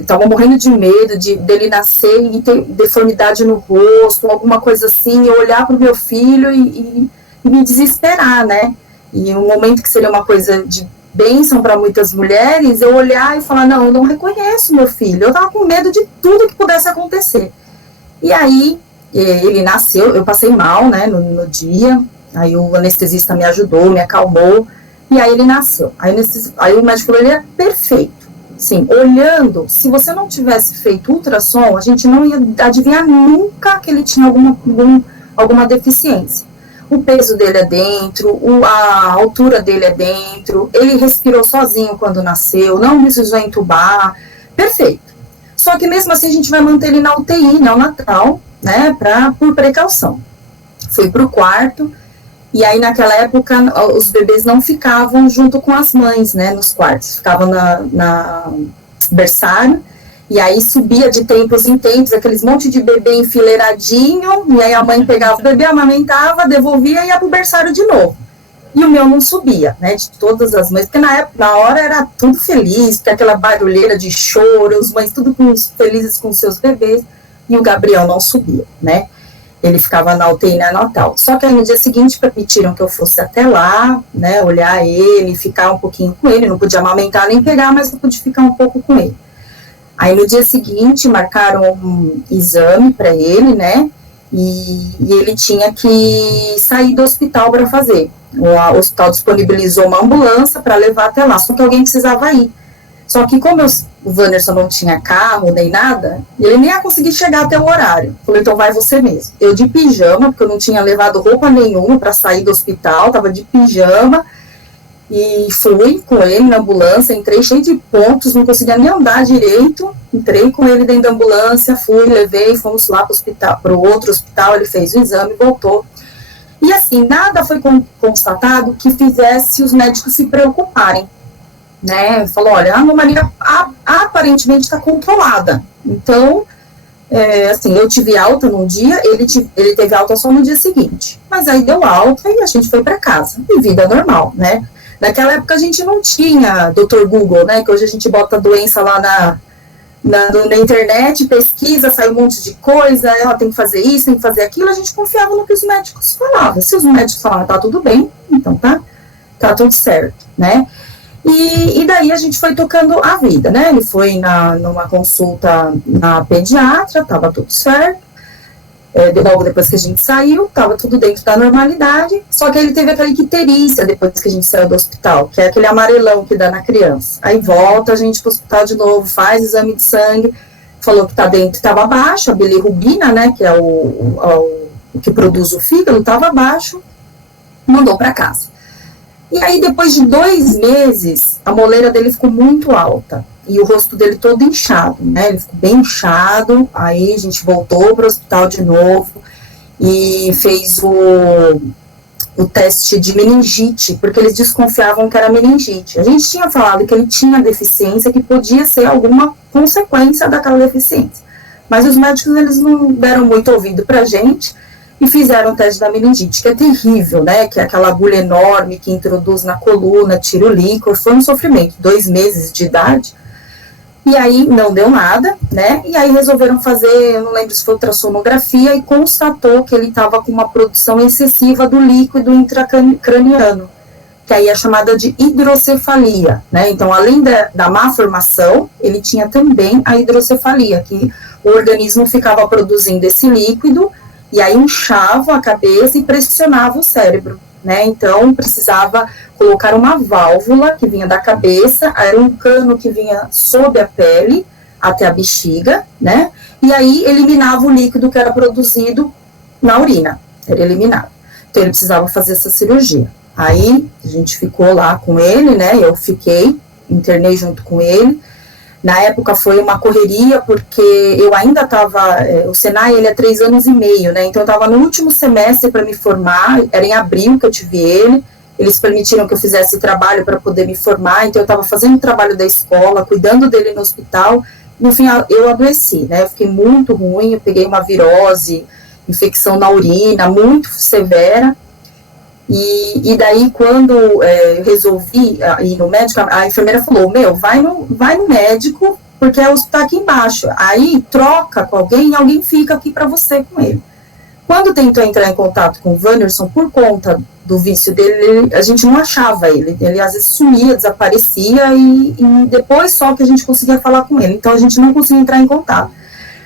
Estava morrendo de medo dele nascer e ter deformidade no rosto, alguma coisa assim, eu olhar para o meu filho e me desesperar, né? E um momento que seria uma coisa de bênção para muitas mulheres, eu olhar e falar, não, eu não reconheço meu filho. Eu estava com medo de tudo que pudesse acontecer. E aí, ele nasceu, eu passei mal, né, no dia, aí o anestesista me ajudou, me acalmou, e aí ele nasceu. Aí o médico falou, ele é perfeito. Sim, olhando, se você não tivesse feito ultrassom, a gente não ia adivinhar nunca que ele tinha alguma deficiência. o peso dele é dentro, a altura dele é dentro, ele respirou sozinho quando nasceu, não precisou entubar, perfeito. Só que mesmo assim a gente vai manter ele na UTI, neonatal, né, por precaução. Fui para o quarto, e aí naquela época os bebês não ficavam junto com as mães, né, nos quartos, ficavam na berçário, e aí subia de tempos em tempos, aqueles monte de bebê enfileiradinho, e aí a mãe pegava o bebê, amamentava, devolvia e ia pro berçário de novo. E o meu não subia, né, de todas as mães, porque na hora era tudo feliz, porque aquela barulheira de choro, as mães tudo felizes com seus bebês, e o Gabriel não subia, né. Ele ficava na UTI neonatal. Só que aí no dia seguinte permitiram que eu fosse até lá, né, olhar ele, ficar um pouquinho com ele, não podia amamentar nem pegar, mas eu pude ficar um pouco com ele. Aí no dia seguinte marcaram um exame para ele, né, e ele tinha que sair do hospital para fazer. O hospital disponibilizou uma ambulância para levar até lá, só que alguém precisava ir. Só que como o Wanderson não tinha carro nem nada, ele nem ia conseguir chegar até o horário. Falei, então vai você mesmo. Eu de pijama, porque eu não tinha levado roupa nenhuma para sair do hospital, tava de pijama, e fui com ele na ambulância, entrei cheio de pontos, não conseguia nem andar direito, entrei com ele dentro da ambulância, fui, levei, fomos lá para o outro hospital, ele fez o exame, voltou. E assim, nada foi constatado que fizesse os médicos se preocuparem, né, falou, olha, a anomalia aparentemente está controlada, então, assim, eu tive alta num dia, ele teve alta só no dia seguinte, mas aí deu alta e a gente foi para casa, e vida normal, né. Naquela época a gente não tinha Dr. Google, né, que hoje a gente bota a doença lá na internet, pesquisa, sai um monte de coisa, ela tem que fazer isso, tem que fazer aquilo, a gente confiava no que os médicos falavam. Se os médicos falavam, tá tudo bem, então tá tudo certo, né. E daí a gente foi tocando a vida, né, ele foi numa consulta na pediatra, tava tudo certo. Logo depois que a gente saiu, estava tudo dentro da normalidade, só que ele teve aquela icterícia depois que a gente saiu do hospital, que é aquele amarelão que dá na criança. Aí volta a gente para o hospital de novo, faz exame de sangue, falou que tá dentro, estava baixo, a bilirrubina, né, que é o que produz o fígado, estava baixo, mandou para casa. E aí depois de 2 meses, a moleira dele ficou muito alta. E o rosto dele todo inchado, né, ele ficou bem inchado, aí a gente voltou para o hospital de novo e fez o teste de meningite, porque eles desconfiavam que era meningite. A gente tinha falado que ele tinha deficiência, que podia ser alguma consequência daquela deficiência, mas os médicos, eles não deram muito ouvido pra gente e fizeram o teste da meningite, que é terrível, né, que é aquela agulha enorme que introduz na coluna, tira o líquor, foi um sofrimento, 2 meses de idade. E aí não deu nada, né, e aí resolveram fazer, eu não lembro se foi ultrassonografia, e constatou que ele estava com uma produção excessiva do líquido intracraniano, que aí é chamada de hidrocefalia, né, então além da má formação, ele tinha também a hidrocefalia, que o organismo ficava produzindo esse líquido, e aí inchava a cabeça e pressionava o cérebro, né, então precisava colocar uma válvula que vinha da cabeça, era um cano que vinha sob a pele até a bexiga, né, e aí eliminava o líquido que era produzido na urina, era eliminado. Então ele precisava fazer essa cirurgia. Aí a gente ficou lá com ele, né, eu fiquei, internei junto com ele. Na época foi uma correria, porque eu ainda estava, o Senai ele é 3 anos e meio, né, então eu estava no último semestre para me formar, era em abril que eu tive ele, eles permitiram que eu fizesse trabalho para poder me formar, então eu estava fazendo o trabalho da escola, cuidando dele no hospital, no fim eu adoeci, né, eu fiquei muito ruim, eu peguei uma virose, infecção na urina, muito severa, e daí quando eu resolvi ir no médico, a enfermeira falou, vai no médico, porque o hospital aqui embaixo, aí troca com alguém e alguém fica aqui para você com ele. Quando tentou entrar em contato com o Wanderson, por conta do vício dele, a gente não achava ele às vezes sumia, desaparecia, e depois só que a gente conseguia falar com ele, então a gente não conseguia entrar em contato.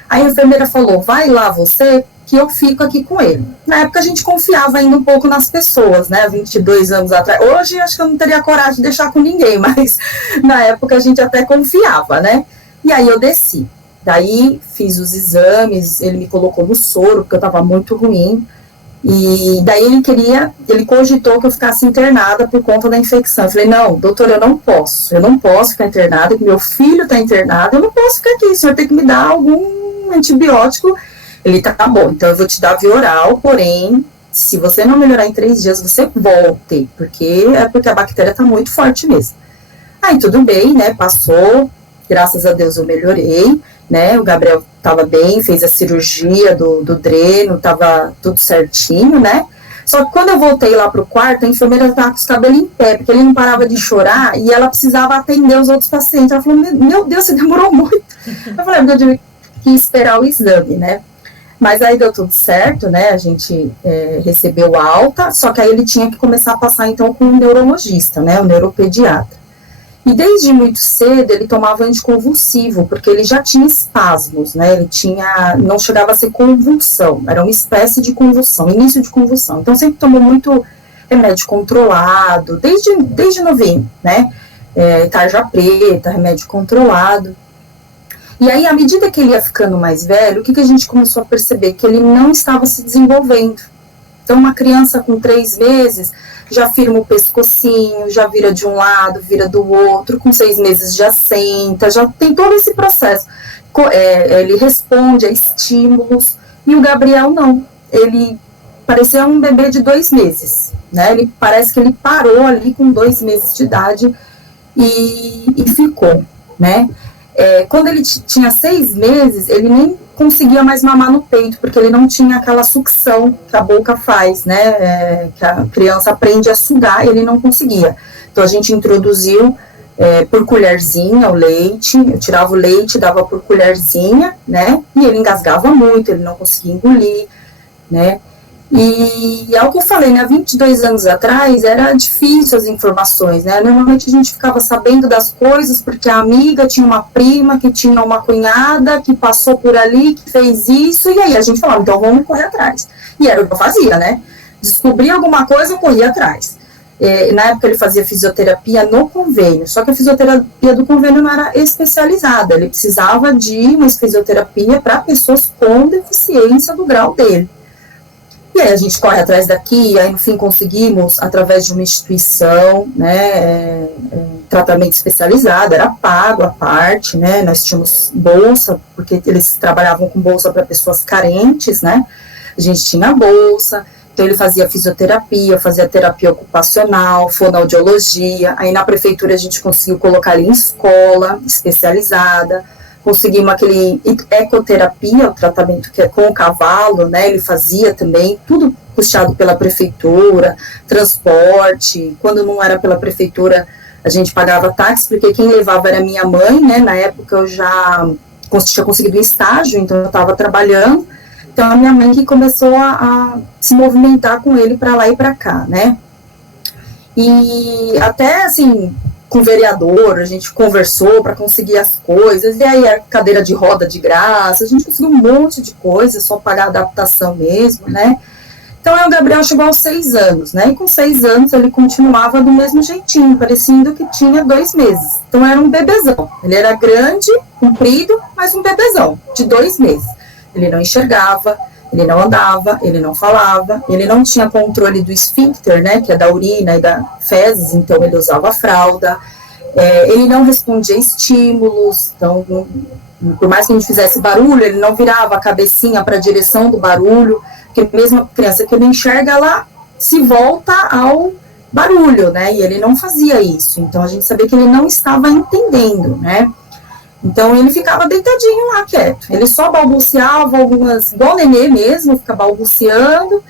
Aí a enfermeira falou, vai lá você, que eu fico aqui com ele. Na época a gente confiava ainda um pouco nas pessoas, né, 22 anos atrás, hoje acho que eu não teria coragem de deixar com ninguém, mas na época a gente até confiava, né, e aí eu desci. Daí fiz os exames, ele me colocou no soro, porque eu estava muito ruim, E daí ele cogitou que eu ficasse internada por conta da infecção. Eu falei, não, doutor, eu não posso ficar internada, meu filho está internado, eu não posso ficar aqui, o senhor tem que me dar algum antibiótico. Ele tá bom, então eu vou te dar via oral, porém, se você não melhorar em 3 dias, você volte, porque a bactéria tá muito forte mesmo. Aí tudo bem, né, passou, graças a Deus eu melhorei, né, o Gabriel estava bem, fez a cirurgia do dreno, estava tudo certinho, né, só que quando eu voltei lá pro quarto, a enfermeira estava com os cabelos em pé, porque ele não parava de chorar, e ela precisava atender os outros pacientes. Ela falou, meu Deus, você demorou muito. Eu falei, eu tive que esperar o exame, né, mas aí deu tudo certo, né, a gente recebeu alta, só que aí ele tinha que começar a passar, então, com um neurologista, né, um neuropediatra. E desde muito cedo ele tomava anticonvulsivo, porque ele já tinha espasmos, né, não chegava a ser convulsão, era uma espécie de convulsão, início de convulsão. Então sempre tomou muito remédio controlado, desde novinho, né, tarja preta, remédio controlado. E aí, à medida que ele ia ficando mais velho, o que a gente começou a perceber? Que ele não estava se desenvolvendo. Então, uma criança com 3 meses já firma o pescocinho, já vira de um lado, vira do outro, com 6 meses já senta, já tem todo esse processo. Ele responde a estímulos, e o Gabriel não. Ele parecia um bebê de 2 meses, né? Parece que ele parou ali com 2 meses de idade e ficou, né? Quando ele tinha 6 meses, ele nem conseguia mais mamar no peito, porque ele não tinha aquela sucção que a boca faz, né, que a criança aprende a sugar, ele não conseguia. Então a gente introduziu por colherzinha o leite, eu tirava o leite, dava por colherzinha, né, e ele engasgava muito, ele não conseguia engolir, né. E é o que eu falei, né, 22 anos atrás era difícil as informações, né, normalmente a gente ficava sabendo das coisas porque a amiga tinha uma prima, que tinha uma cunhada, que passou por ali, que fez isso, e aí a gente falava, então vamos correr atrás. E era o que eu fazia, né, descobria alguma coisa, eu corria atrás. Na época ele fazia fisioterapia no convênio, só que a fisioterapia do convênio não era especializada, ele precisava de uma fisioterapia para pessoas com deficiência do grau dele. E aí a gente corre atrás daqui, aí no fim conseguimos, através de uma instituição, né, tratamento especializado, era pago a parte, né, nós tínhamos bolsa, porque eles trabalhavam com bolsa para pessoas carentes, né, a gente tinha bolsa, então ele fazia fisioterapia, fazia terapia ocupacional, fonoaudiologia, aí na prefeitura a gente conseguiu colocar ele em escola especializada, conseguimos aquele ecoterapia, o tratamento que é com o cavalo, né, ele fazia também, tudo puxado pela prefeitura, transporte, quando não era pela prefeitura, a gente pagava táxi, porque quem levava era minha mãe, né, na época eu já tinha conseguido um estágio, então eu estava trabalhando, então a minha mãe que começou a se movimentar com ele para lá e para cá, né, e até, assim, com o vereador, a gente conversou para conseguir as coisas, e aí a cadeira de roda de graça, a gente conseguiu um monte de coisa, só pagar a adaptação mesmo, né, então aí o Gabriel chegou aos 6 anos, né, e com 6 anos ele continuava do mesmo jeitinho, parecendo que tinha 2 meses, então era um bebezão, ele era grande, comprido, mas um bebezão, de 2 meses, ele não enxergava, ele não andava, ele não falava, ele não tinha controle do esfíncter, né, que é da urina e da fezes, então ele usava fralda, ele não respondia a estímulos, então, por mais que a gente fizesse barulho, ele não virava a cabecinha para a direção do barulho, porque mesmo a criança que não enxerga, ela se volta ao barulho, né, e ele não fazia isso, então a gente sabia que ele não estava entendendo, né. Então, ele ficava deitadinho lá, quieto. Ele só balbuciava algumas, igual o nenê mesmo, fica balbuciando,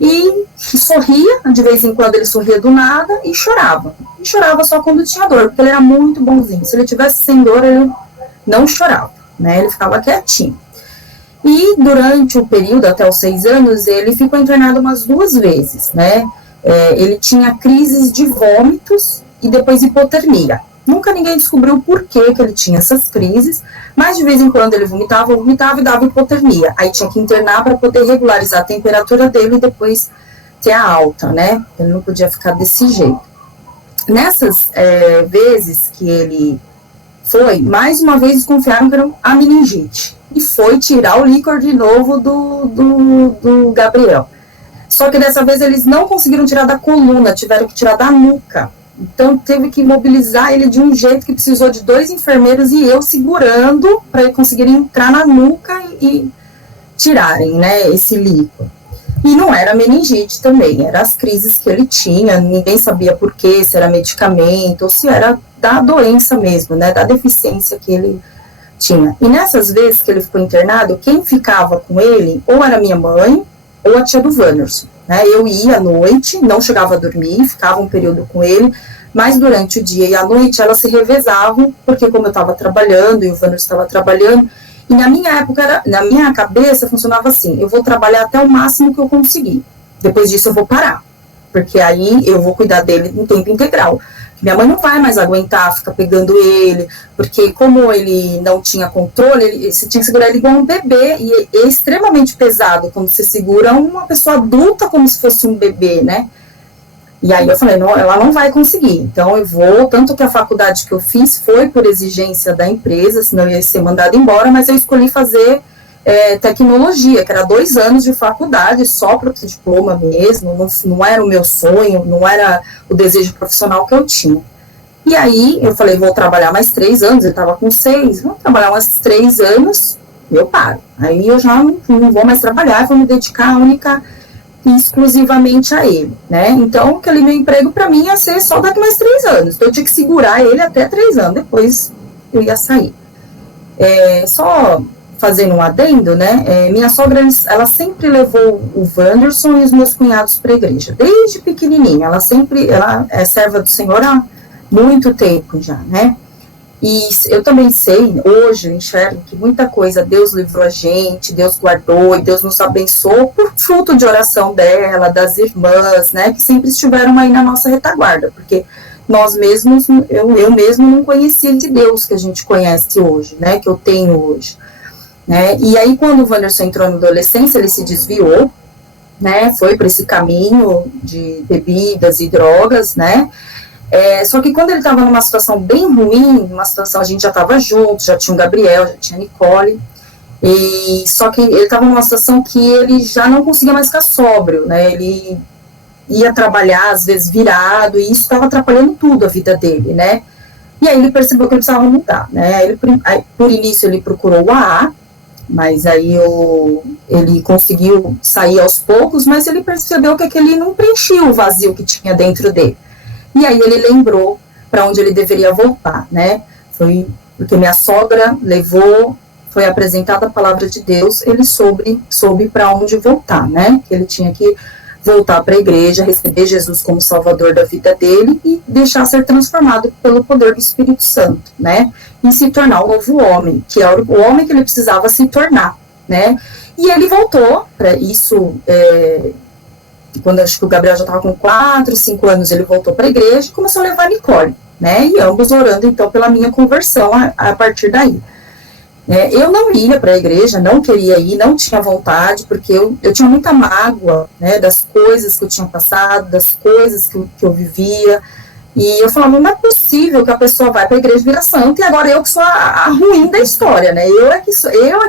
e sorria, de vez em quando ele sorria do nada, e chorava. E chorava só quando tinha dor, porque ele era muito bonzinho. Se ele tivesse sem dor, ele não chorava, né? Ele ficava quietinho. E durante o período, até os 6 anos, ele ficou internado umas 2 vezes, né? Ele tinha crises de vômitos e depois hipotermia. Nunca ninguém descobriu o porquê que ele tinha essas crises, mas de vez em quando ele vomitava e dava hipotermia. Aí tinha que internar para poder regularizar a temperatura dele e depois ter a alta, né? Ele não podia ficar desse jeito. Nessas vezes que ele foi, mais uma vez desconfiaram que era a meningite. E foi tirar o líquor de novo do Gabriel. Só que dessa vez eles não conseguiram tirar da coluna, tiveram que tirar da nuca. Então teve que imobilizar ele de um jeito que precisou de 2 enfermeiros e eu segurando para ele conseguir entrar na nuca e tirarem, né, esse líquido. E não era meningite também, eram as crises que ele tinha, ninguém sabia por quê, se era medicamento ou se era da doença mesmo, né, da deficiência que ele tinha. E nessas vezes que ele ficou internado, quem ficava com ele ou era minha mãe ou a tia do Wanderson, né? Eu ia à noite, não chegava a dormir, ficava um período com ele, mas durante o dia e a noite elas se revezavam, porque como eu estava trabalhando e o Wanderson estava trabalhando, e na minha época, na minha cabeça funcionava assim, eu vou trabalhar até o máximo que eu conseguir, depois disso eu vou parar, porque aí eu vou cuidar dele em tempo integral. Minha mãe não vai mais aguentar ficar pegando ele, porque como ele não tinha controle, você tinha que segurar ele igual um bebê, e é extremamente pesado quando você segura uma pessoa adulta como se fosse um bebê, né? E aí eu falei, não, ela não vai conseguir, então eu vou, tanto que a faculdade que eu fiz foi por exigência da empresa, senão eu ia ser mandada embora, mas eu escolhi fazer tecnologia, que era 2 anos de faculdade, só para o diploma mesmo, não era o meu sonho, não era o desejo profissional que eu tinha. E aí eu falei, vou trabalhar mais 3 anos, eu estava com 6, vou trabalhar mais 3 anos, eu paro. Aí eu já não vou mais trabalhar, vou me dedicar única e exclusivamente a ele, né? Então, aquele meu emprego para mim ia ser só daqui mais 3 anos, então eu tinha que segurar ele até 3 anos, depois eu ia sair. Só fazendo um adendo, né, minha sogra, ela sempre levou o Wanderson e os meus cunhados para a igreja, desde pequenininha, ela é serva do Senhor há muito tempo já, né, e eu também sei, hoje eu enxergo que muita coisa Deus livrou a gente, Deus guardou e Deus nos abençoou por fruto de oração dela, das irmãs, né, que sempre estiveram aí na nossa retaguarda, porque nós mesmos, eu mesmo não conhecia esse Deus que a gente conhece hoje, né, que eu tenho hoje. Né? E aí, quando o Wanderson entrou na adolescência, ele se desviou, né? Foi para esse caminho de bebidas e drogas, né? Só que quando ele estava numa situação bem ruim, uma situação, a gente já estava junto, já tinha o Gabriel, já tinha a Nicole, só que ele estava numa situação que ele já não conseguia mais ficar sóbrio, né? Ele ia trabalhar, às vezes, virado, e isso estava atrapalhando tudo a vida dele, né? E aí ele percebeu que ele precisava mudar, né? Por início, ele procurou o AA, mas aí ele conseguiu sair aos poucos, mas ele percebeu que aquele não preenchia o vazio que tinha dentro dele. E aí ele lembrou para onde ele deveria voltar, né? Foi porque minha sogra foi apresentada a palavra de Deus, ele soube para onde voltar, né? Que ele tinha que voltar para a igreja, receber Jesus como Salvador da vida dele e deixar ser transformado pelo poder do Espírito Santo, né? E se tornar um novo homem, que é o homem que ele precisava se tornar, né? E ele voltou para isso, quando acho que o Gabriel já estava com 4, 5 anos, ele voltou para a igreja e começou a levar a Nicole, né? E ambos orando, então, pela minha conversão a partir daí. Eu não ia para a igreja, não queria ir, não tinha vontade, porque eu tinha muita mágoa, né, das coisas que eu tinha passado, das coisas que eu vivia, e eu falava, não é possível que a pessoa vai para a igreja e vira santa, e agora eu que sou a ruim da história, né, eu é que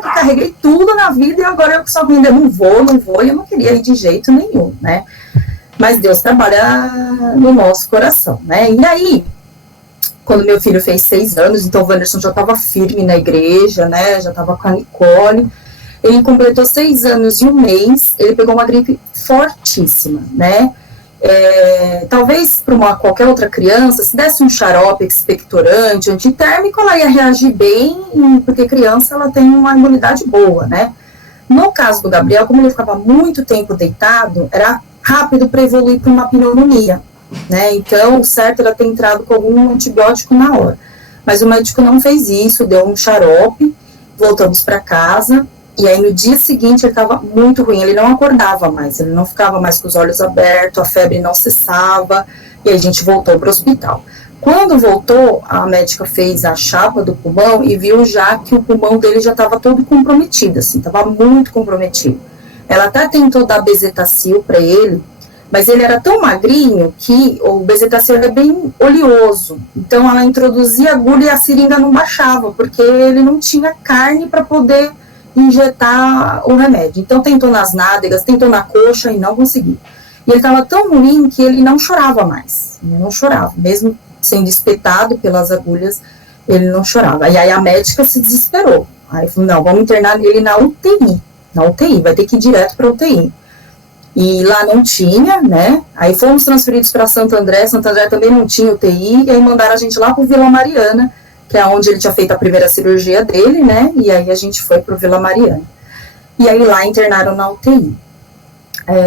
carreguei tudo na vida, e agora eu que sou ruim, eu não vou, e eu não queria ir de jeito nenhum, né, mas Deus trabalha no nosso coração, né, e aí, quando meu filho fez 6 anos, então o Wanderson já estava firme na igreja, né, já estava com a Nicole, ele completou 6 anos e 1 mês, ele pegou uma gripe fortíssima, né, talvez para qualquer outra criança, se desse um xarope expectorante, antitérmico, ela ia reagir bem, porque criança, ela tem uma imunidade boa, né. No caso do Gabriel, como ele ficava muito tempo deitado, era rápido para evoluir para uma pneumonia, né, então o certo era ter entrado com algum antibiótico na hora, mas o médico não fez isso, deu um xarope, voltamos para casa, e aí no dia seguinte ele estava muito ruim, ele não acordava mais, ele não ficava mais com os olhos abertos, a febre não cessava, e aí a gente voltou para o hospital. Quando voltou, a médica fez a chapa do pulmão e viu já que o pulmão dele já estava todo comprometido, assim, estava muito comprometido. Ela até tentou dar bezetacil para ele, mas ele era tão magrinho que o bezetacil é bem oleoso, então ela introduzia a agulha e a seringa não baixava, porque ele não tinha carne para poder injetar o remédio. Então tentou nas nádegas, tentou na coxa e não conseguiu. E ele estava tão ruim que ele não chorava mais. Ele não chorava, mesmo sendo espetado pelas agulhas, ele não chorava. E aí a médica se desesperou. Aí falou, não, vamos internar ele na UTI. Na UTI, vai ter que ir direto para UTI. E lá não tinha, né? Aí fomos transferidos para Santo André também não tinha UTI, e aí mandaram a gente lá para o Vila Mariana, que é onde ele tinha feito a primeira cirurgia dele, né? E aí a gente foi para o Vila Mariana. E aí lá internaram na UTI.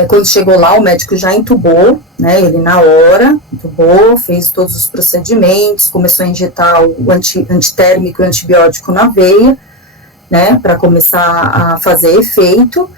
Quando chegou lá, o médico já entubou, né? Ele na hora, entubou, fez todos os procedimentos, começou a injetar o antitérmico e o antibiótico na veia, né? Para começar a fazer efeito.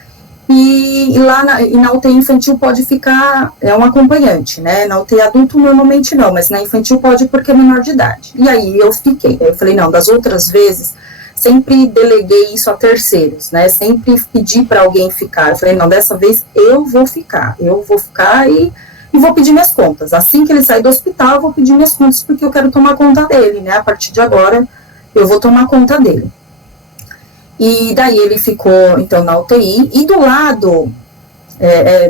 E lá na UTI infantil pode ficar um acompanhante, né? Na UTI adulto normalmente não, mas na infantil pode porque é menor de idade. E aí eu fiquei. Aí eu falei, não, das outras vezes, sempre deleguei isso a terceiros, né? Sempre pedi para alguém ficar. Eu falei, não, dessa vez eu vou ficar e vou pedir minhas contas. Assim que ele sair do hospital, eu vou pedir minhas contas, porque eu quero tomar conta dele, né? A partir de agora, eu vou tomar conta dele. E daí ele ficou, então, na UTI, e do lado,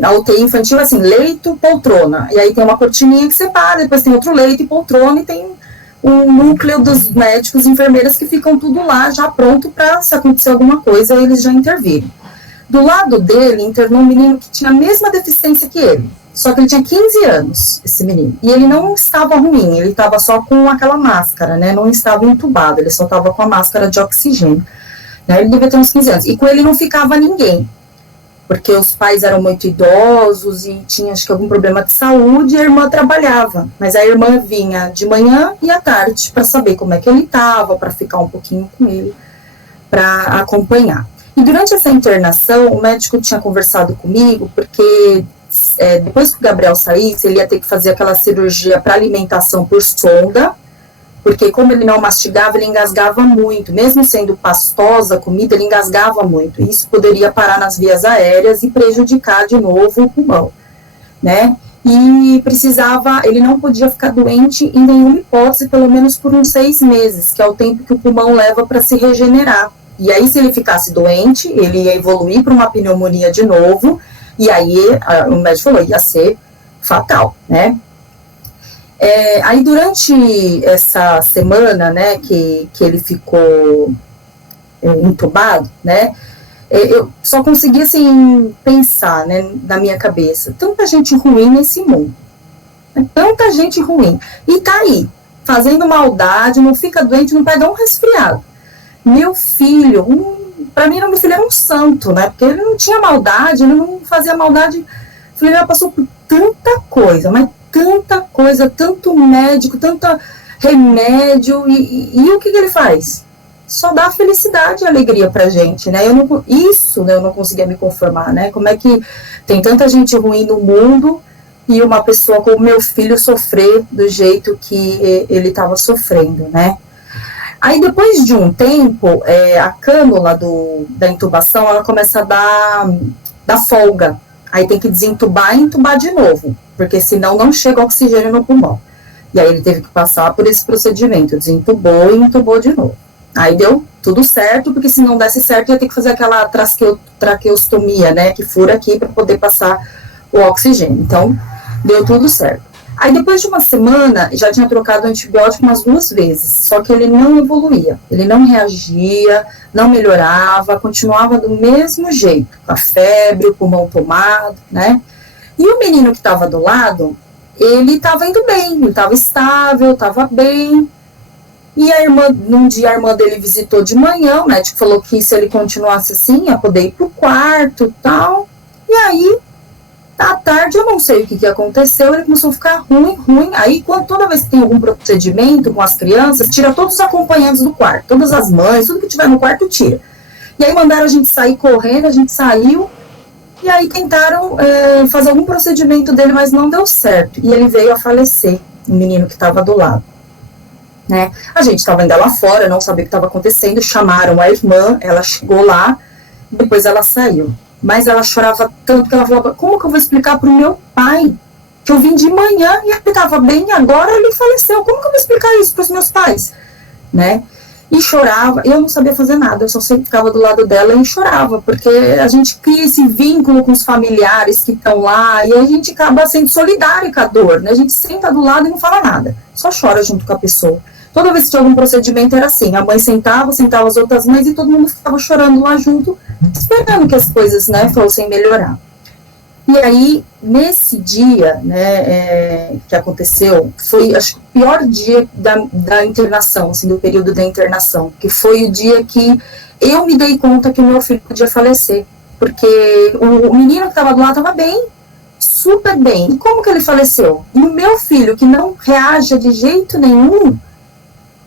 na UTI infantil, assim, leito, poltrona, e aí tem uma cortininha que separa, depois tem outro leito e poltrona, e tem um núcleo dos médicos e enfermeiras que ficam tudo lá, já pronto para, se acontecer alguma coisa, eles já intervirem. Do lado dele, internou um menino que tinha a mesma deficiência que ele, só que ele tinha 15 anos, esse menino, e ele não estava ruim, ele estava só com aquela máscara, né, não estava entubado, ele só estava com a máscara de oxigênio. Ele devia ter uns 15 anos, e com ele não ficava ninguém, porque os pais eram muito idosos e tinha, acho que, algum problema de saúde, e a irmã trabalhava, mas a irmã vinha de manhã e à tarde para saber como é que ele estava, para ficar um pouquinho com ele, para acompanhar. E durante essa internação, o médico tinha conversado comigo, porque depois que o Gabriel saísse, ele ia ter que fazer aquela cirurgia para alimentação por sonda, porque como ele não mastigava, ele engasgava muito, mesmo sendo pastosa a comida, ele engasgava muito, e isso poderia parar nas vias aéreas e prejudicar de novo o pulmão, né, e ele não podia ficar doente em nenhuma hipótese, pelo menos por uns 6 meses, que é o tempo que o pulmão leva para se regenerar, e aí se ele ficasse doente, ele ia evoluir para uma pneumonia de novo, e aí o médico falou, ia ser fatal, né. Aí durante essa semana, né, que ele ficou entubado, né, eu só conseguia, assim, pensar, né, na minha cabeça, tanta gente ruim nesse mundo, né, tanta gente ruim, e tá aí, fazendo maldade, não fica doente, não pega um resfriado. Meu filho, para mim, meu filho era um santo, né, porque ele não tinha maldade, ele não fazia maldade, o filho já passou por tanta coisa, mas tanta coisa, tanto médico, tanto remédio, e o que ele faz? Só dá felicidade e alegria pra gente, né? Eu não conseguia me conformar, né? Como é que tem tanta gente ruim no mundo e uma pessoa como meu filho sofrer do jeito que ele estava sofrendo, né? Aí depois de um tempo, a cânula da intubação, ela começa a dar folga. Aí tem que desentubar e entubar de novo, porque senão não chega oxigênio no pulmão. E aí ele teve que passar por esse procedimento, desentubou e entubou de novo. Aí deu tudo certo, porque se não desse certo ia ter que fazer aquela traqueostomia, né, que fura aqui para poder passar o oxigênio. Então, deu tudo certo. Aí depois de uma semana, já tinha trocado o antibiótico umas 2 vezes, só que ele não evoluía, ele não reagia, não melhorava, continuava do mesmo jeito, com a febre, o pulmão tomado, né? E o menino que estava do lado, ele estava indo bem, ele estava estável, estava bem. E num dia a irmã dele visitou de manhã, o médico falou que se ele continuasse assim, ia poder ir pro quarto e tal. E aí, à tarde, eu não sei o que aconteceu, ele começou a ficar ruim. Aí, toda vez que tem algum procedimento com as crianças, tira todos os acompanhantes do quarto, todas as mães, tudo que tiver no quarto, tira. E aí mandaram a gente sair correndo, a gente saiu, e aí tentaram fazer algum procedimento dele, mas não deu certo. E ele veio a falecer, o menino que estava do lado. Né? A gente estava ainda lá fora, não sabia o que estava acontecendo, chamaram a irmã, ela chegou lá, depois ela saiu. Mas ela chorava tanto que ela falava, como que eu vou explicar para o meu pai que eu vim de manhã e ele estava bem e agora ele faleceu? Como que eu vou explicar isso para os meus pais? Né? e chorava. Eu não sabia fazer nada, eu só sempre ficava do lado dela e chorava, porque a gente cria esse vínculo com os familiares que estão lá, e a gente acaba sendo solidário com a dor, né? A gente senta do lado e não fala nada, só chora junto com a pessoa. Toda vez que tinha algum procedimento era assim, a mãe sentava as outras mães e todo mundo ficava chorando lá junto, esperando que as coisas, né, fossem melhorar. E aí, nesse dia, né, que aconteceu, foi, acho que o pior dia da internação, assim, do período da internação, que foi o dia que eu me dei conta que o meu filho podia falecer, porque o menino que estava do lado estava bem, super bem. E como que ele faleceu? E o meu filho, que não reage de jeito nenhum,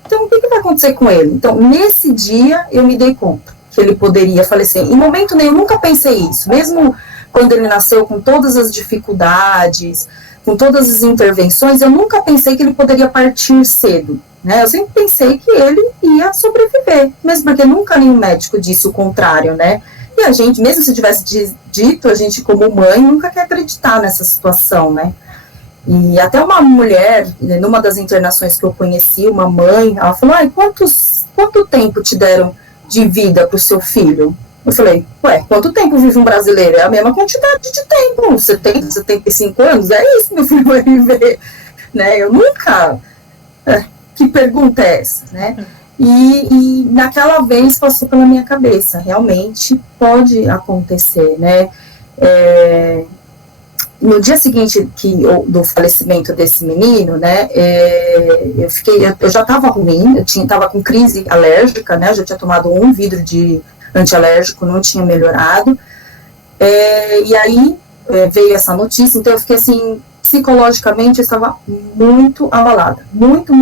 então o que vai acontecer com ele? Então, nesse dia, eu me dei conta que ele poderia falecer. Em momento nenhum, eu nunca pensei isso, mesmo quando ele nasceu com todas as dificuldades, com todas as intervenções, eu nunca pensei que ele poderia partir cedo, né? Eu sempre pensei que ele ia sobreviver, mesmo porque nunca nenhum médico disse o contrário, né? E a gente, mesmo se tivesse dito, a gente como mãe nunca quer acreditar nessa situação, né? E até uma mulher, numa das internações que eu conheci, uma mãe, ela falou, quanto tempo te deram de vida para o seu filho? Eu falei, quanto tempo vive um brasileiro? É a mesma quantidade de tempo, 70, 75 anos, é isso que meu filho vai viver, né? Eu nunca... que pergunta é essa, né? E naquela vez passou pela minha cabeça, realmente pode acontecer, né? No dia seguinte do falecimento desse menino, né, eu já estava ruim, eu estava com crise alérgica, né, eu já tinha tomado um vidro de antialérgico, não tinha melhorado, e aí veio essa notícia, então eu fiquei assim, psicologicamente eu estava muito abalada, muito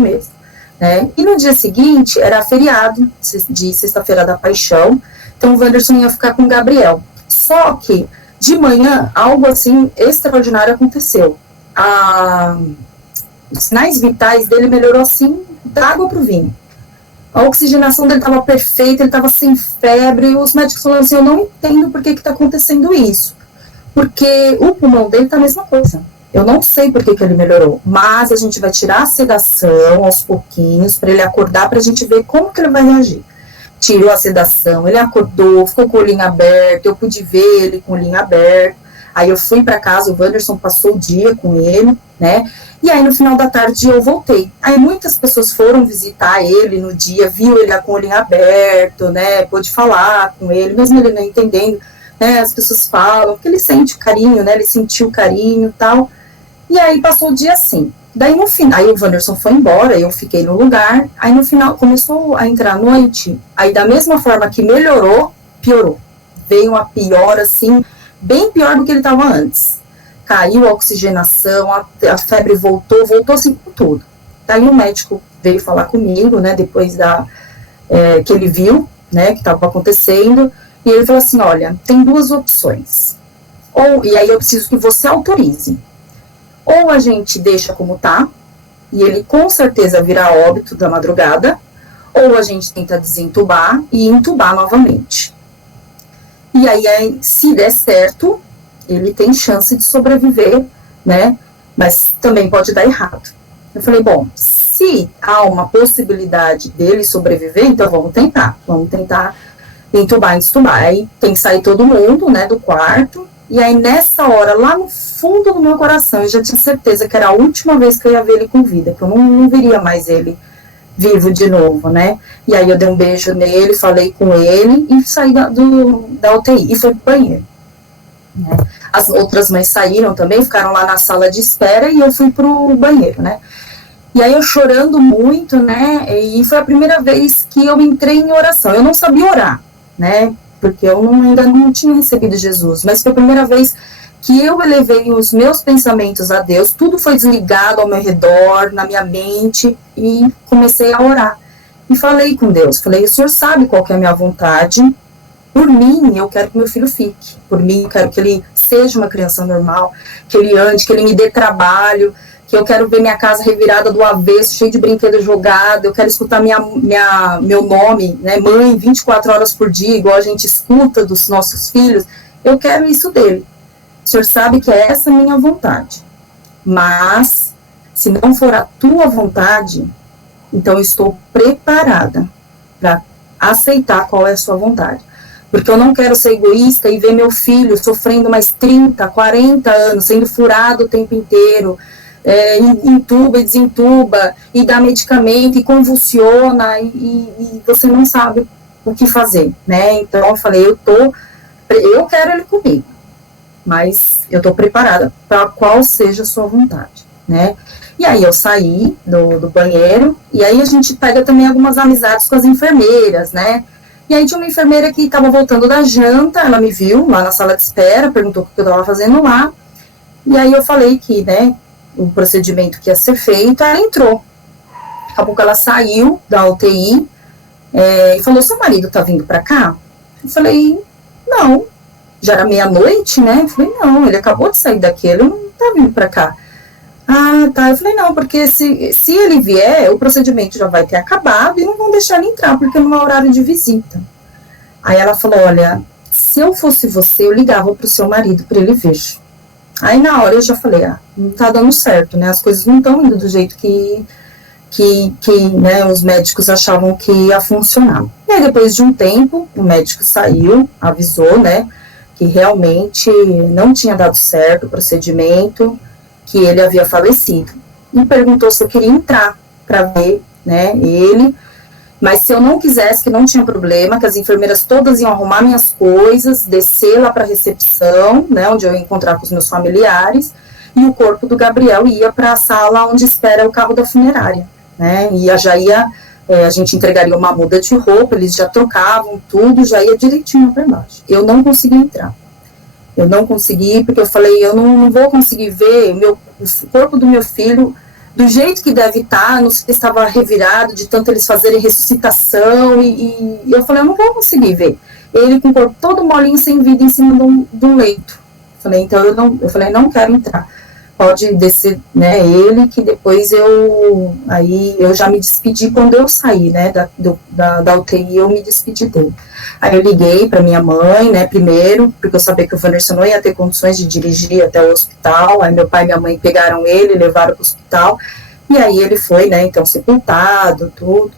mesmo, né, e no dia seguinte era feriado de Sexta-feira da Paixão, então o Wanderson ia ficar com o Gabriel, só que de manhã, algo assim extraordinário aconteceu. Os sinais vitais dele melhorou assim, da água para o vinho. A oxigenação dele estava perfeita, ele estava sem febre, e os médicos falaram assim, eu não entendo por que está acontecendo isso. Porque o pulmão dele está a mesma coisa. Eu não sei por que ele melhorou, mas a gente vai tirar a sedação aos pouquinhos, para ele acordar, para a gente ver como que ele vai reagir. Tirou a sedação, ele acordou, ficou com o olhinho aberto, eu pude ver ele com o olhinho aberto, aí eu fui para casa, o Wanderson passou o dia com ele, né, e aí no final da tarde eu voltei, aí muitas pessoas foram visitar ele no dia, viu ele com o olhinho aberto, né, pôde falar com ele, mesmo ele não entendendo, né, as pessoas falam, porque ele sente o carinho, né, ele sentiu o carinho e tal, e aí passou o dia assim. Daí no final, aí o Wanderson foi embora, eu fiquei no lugar, aí no final começou a entrar a noite, aí da mesma forma que melhorou, piorou. Veio uma pior assim, bem pior do que ele estava antes. Caiu a oxigenação, a febre voltou assim com tudo. Daí o médico veio falar comigo, né, depois que ele viu, né, que estava acontecendo, e ele falou assim, olha, tem duas opções, e aí eu preciso que você autorize. Ou a gente deixa como tá, e ele com certeza virá óbito da madrugada, ou a gente tenta desentubar e entubar novamente. E aí, se der certo, ele tem chance de sobreviver, né? Mas também pode dar errado. Eu falei, bom, se há uma possibilidade dele sobreviver, então vamos tentar entubar e destubar. Aí tem que sair todo mundo, né, do quarto. E aí, nessa hora, lá no fundo do meu coração, eu já tinha certeza que era a última vez que eu ia ver ele com vida, que eu não viria mais ele vivo de novo, né? E aí eu dei um beijo nele, falei com ele e saí da UTI. E foi pro banheiro. Né? As outras mães saíram também, ficaram lá na sala de espera e eu fui pro banheiro, né? E aí eu chorando muito, né? E foi a primeira vez que eu entrei em oração. Eu não sabia orar, né? Porque eu ainda não tinha recebido Jesus, mas foi a primeira vez que eu elevei os meus pensamentos a Deus, tudo foi desligado ao meu redor, na minha mente, e comecei a orar. E falei com Deus, falei, o Senhor sabe qual que é a minha vontade, por mim eu quero que meu filho fique, por mim eu quero que ele seja uma criança normal, que ele ande, que ele me dê trabalho, que eu quero ver minha casa revirada do avesso, cheio de brinquedo jogado, eu quero escutar meu nome, né, mãe, 24 horas por dia, igual a gente escuta dos nossos filhos, eu quero isso dele. O Senhor sabe que é essa a minha vontade, mas se não for a tua vontade, Então, eu estou preparada para aceitar qual é a sua vontade. Porque eu não quero ser egoísta e ver meu filho sofrendo mais 30, 40 anos, sendo furado o tempo inteiro, entuba e desentuba, e dá medicamento, e convulsiona, e você não sabe o que fazer, né? Então, eu falei, eu quero ele comigo, mas eu estou preparada para qual seja a sua vontade, né? E aí eu saí do banheiro, e aí a gente pega também algumas amizades com as enfermeiras, né? E aí tinha uma enfermeira que estava voltando da janta, ela me viu lá na sala de espera, perguntou o que eu estava fazendo lá, e aí eu falei que, né, o procedimento que ia ser feito, ela entrou. Daqui a pouco ela saiu da UTI, e falou, seu marido tá vindo para cá? Eu falei, não, já era meia-noite, né? Eu falei, não, ele acabou de sair daqui, ele não tá vindo para cá. Ah, tá. Eu falei, não, porque se ele vier, o procedimento já vai ter acabado e não vão deixar ele entrar, porque não é horário de visita. Aí ela falou, olha, se eu fosse você, eu ligava pro seu marido para ele ver. Aí na hora eu já falei, não tá dando certo, né? As coisas não estão indo do jeito que né, os médicos achavam que ia funcionar. E aí depois de um tempo, o médico saiu, avisou, né, que realmente não tinha dado certo o procedimento, que ele havia falecido. E perguntou se eu queria entrar para ver, né, ele, mas se eu não quisesse, que não tinha problema, que as enfermeiras todas iam arrumar minhas coisas, descer lá para a recepção, né, onde eu ia encontrar com os meus familiares, e o corpo do Gabriel ia para a sala onde espera o carro da funerária, né, e a gente entregaria uma muda de roupa, eles já trocavam tudo, já ia direitinho para baixo. Eu não consegui entrar. Eu não consegui, porque eu falei, eu não vou conseguir ver o corpo do meu filho do jeito que deve estar, não sei se estava revirado, de tanto eles fazerem ressuscitação, e eu falei, eu não vou conseguir ver. Ele com o corpo todo molinho, sem vida, em cima de um leito. Falei, então eu falei, não quero entrar. Pode descer, né, ele, que depois eu já me despedi quando eu saí, né, da UTI, eu me despedi dele. Aí eu liguei para minha mãe, né, primeiro, porque eu sabia que o Wanderson não ia ter condições de dirigir até o hospital. Aí meu pai e minha mãe pegaram ele, levaram para o hospital, e aí ele foi, né, então sepultado, tudo,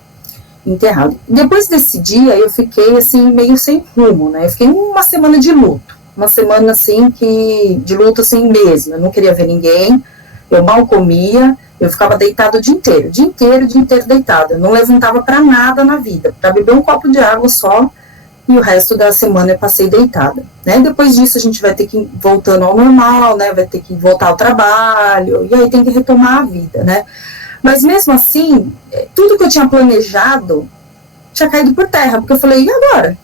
enterrado. Depois desse dia, eu fiquei, assim, meio sem rumo, né, eu fiquei uma semana de luto. Uma semana, assim, de luto, assim, mesmo. Eu não queria ver ninguém, eu mal comia, eu ficava deitada o dia inteiro deitada. Eu não levantava para nada na vida, para beber um copo de água só, e o resto da semana eu passei deitada, né? Depois disso, a gente vai ter que ir voltando ao normal, né? Vai ter que voltar ao trabalho, e aí tem que retomar a vida, né? Mas mesmo assim, tudo que eu tinha planejado tinha caído por terra, porque eu falei, e agora?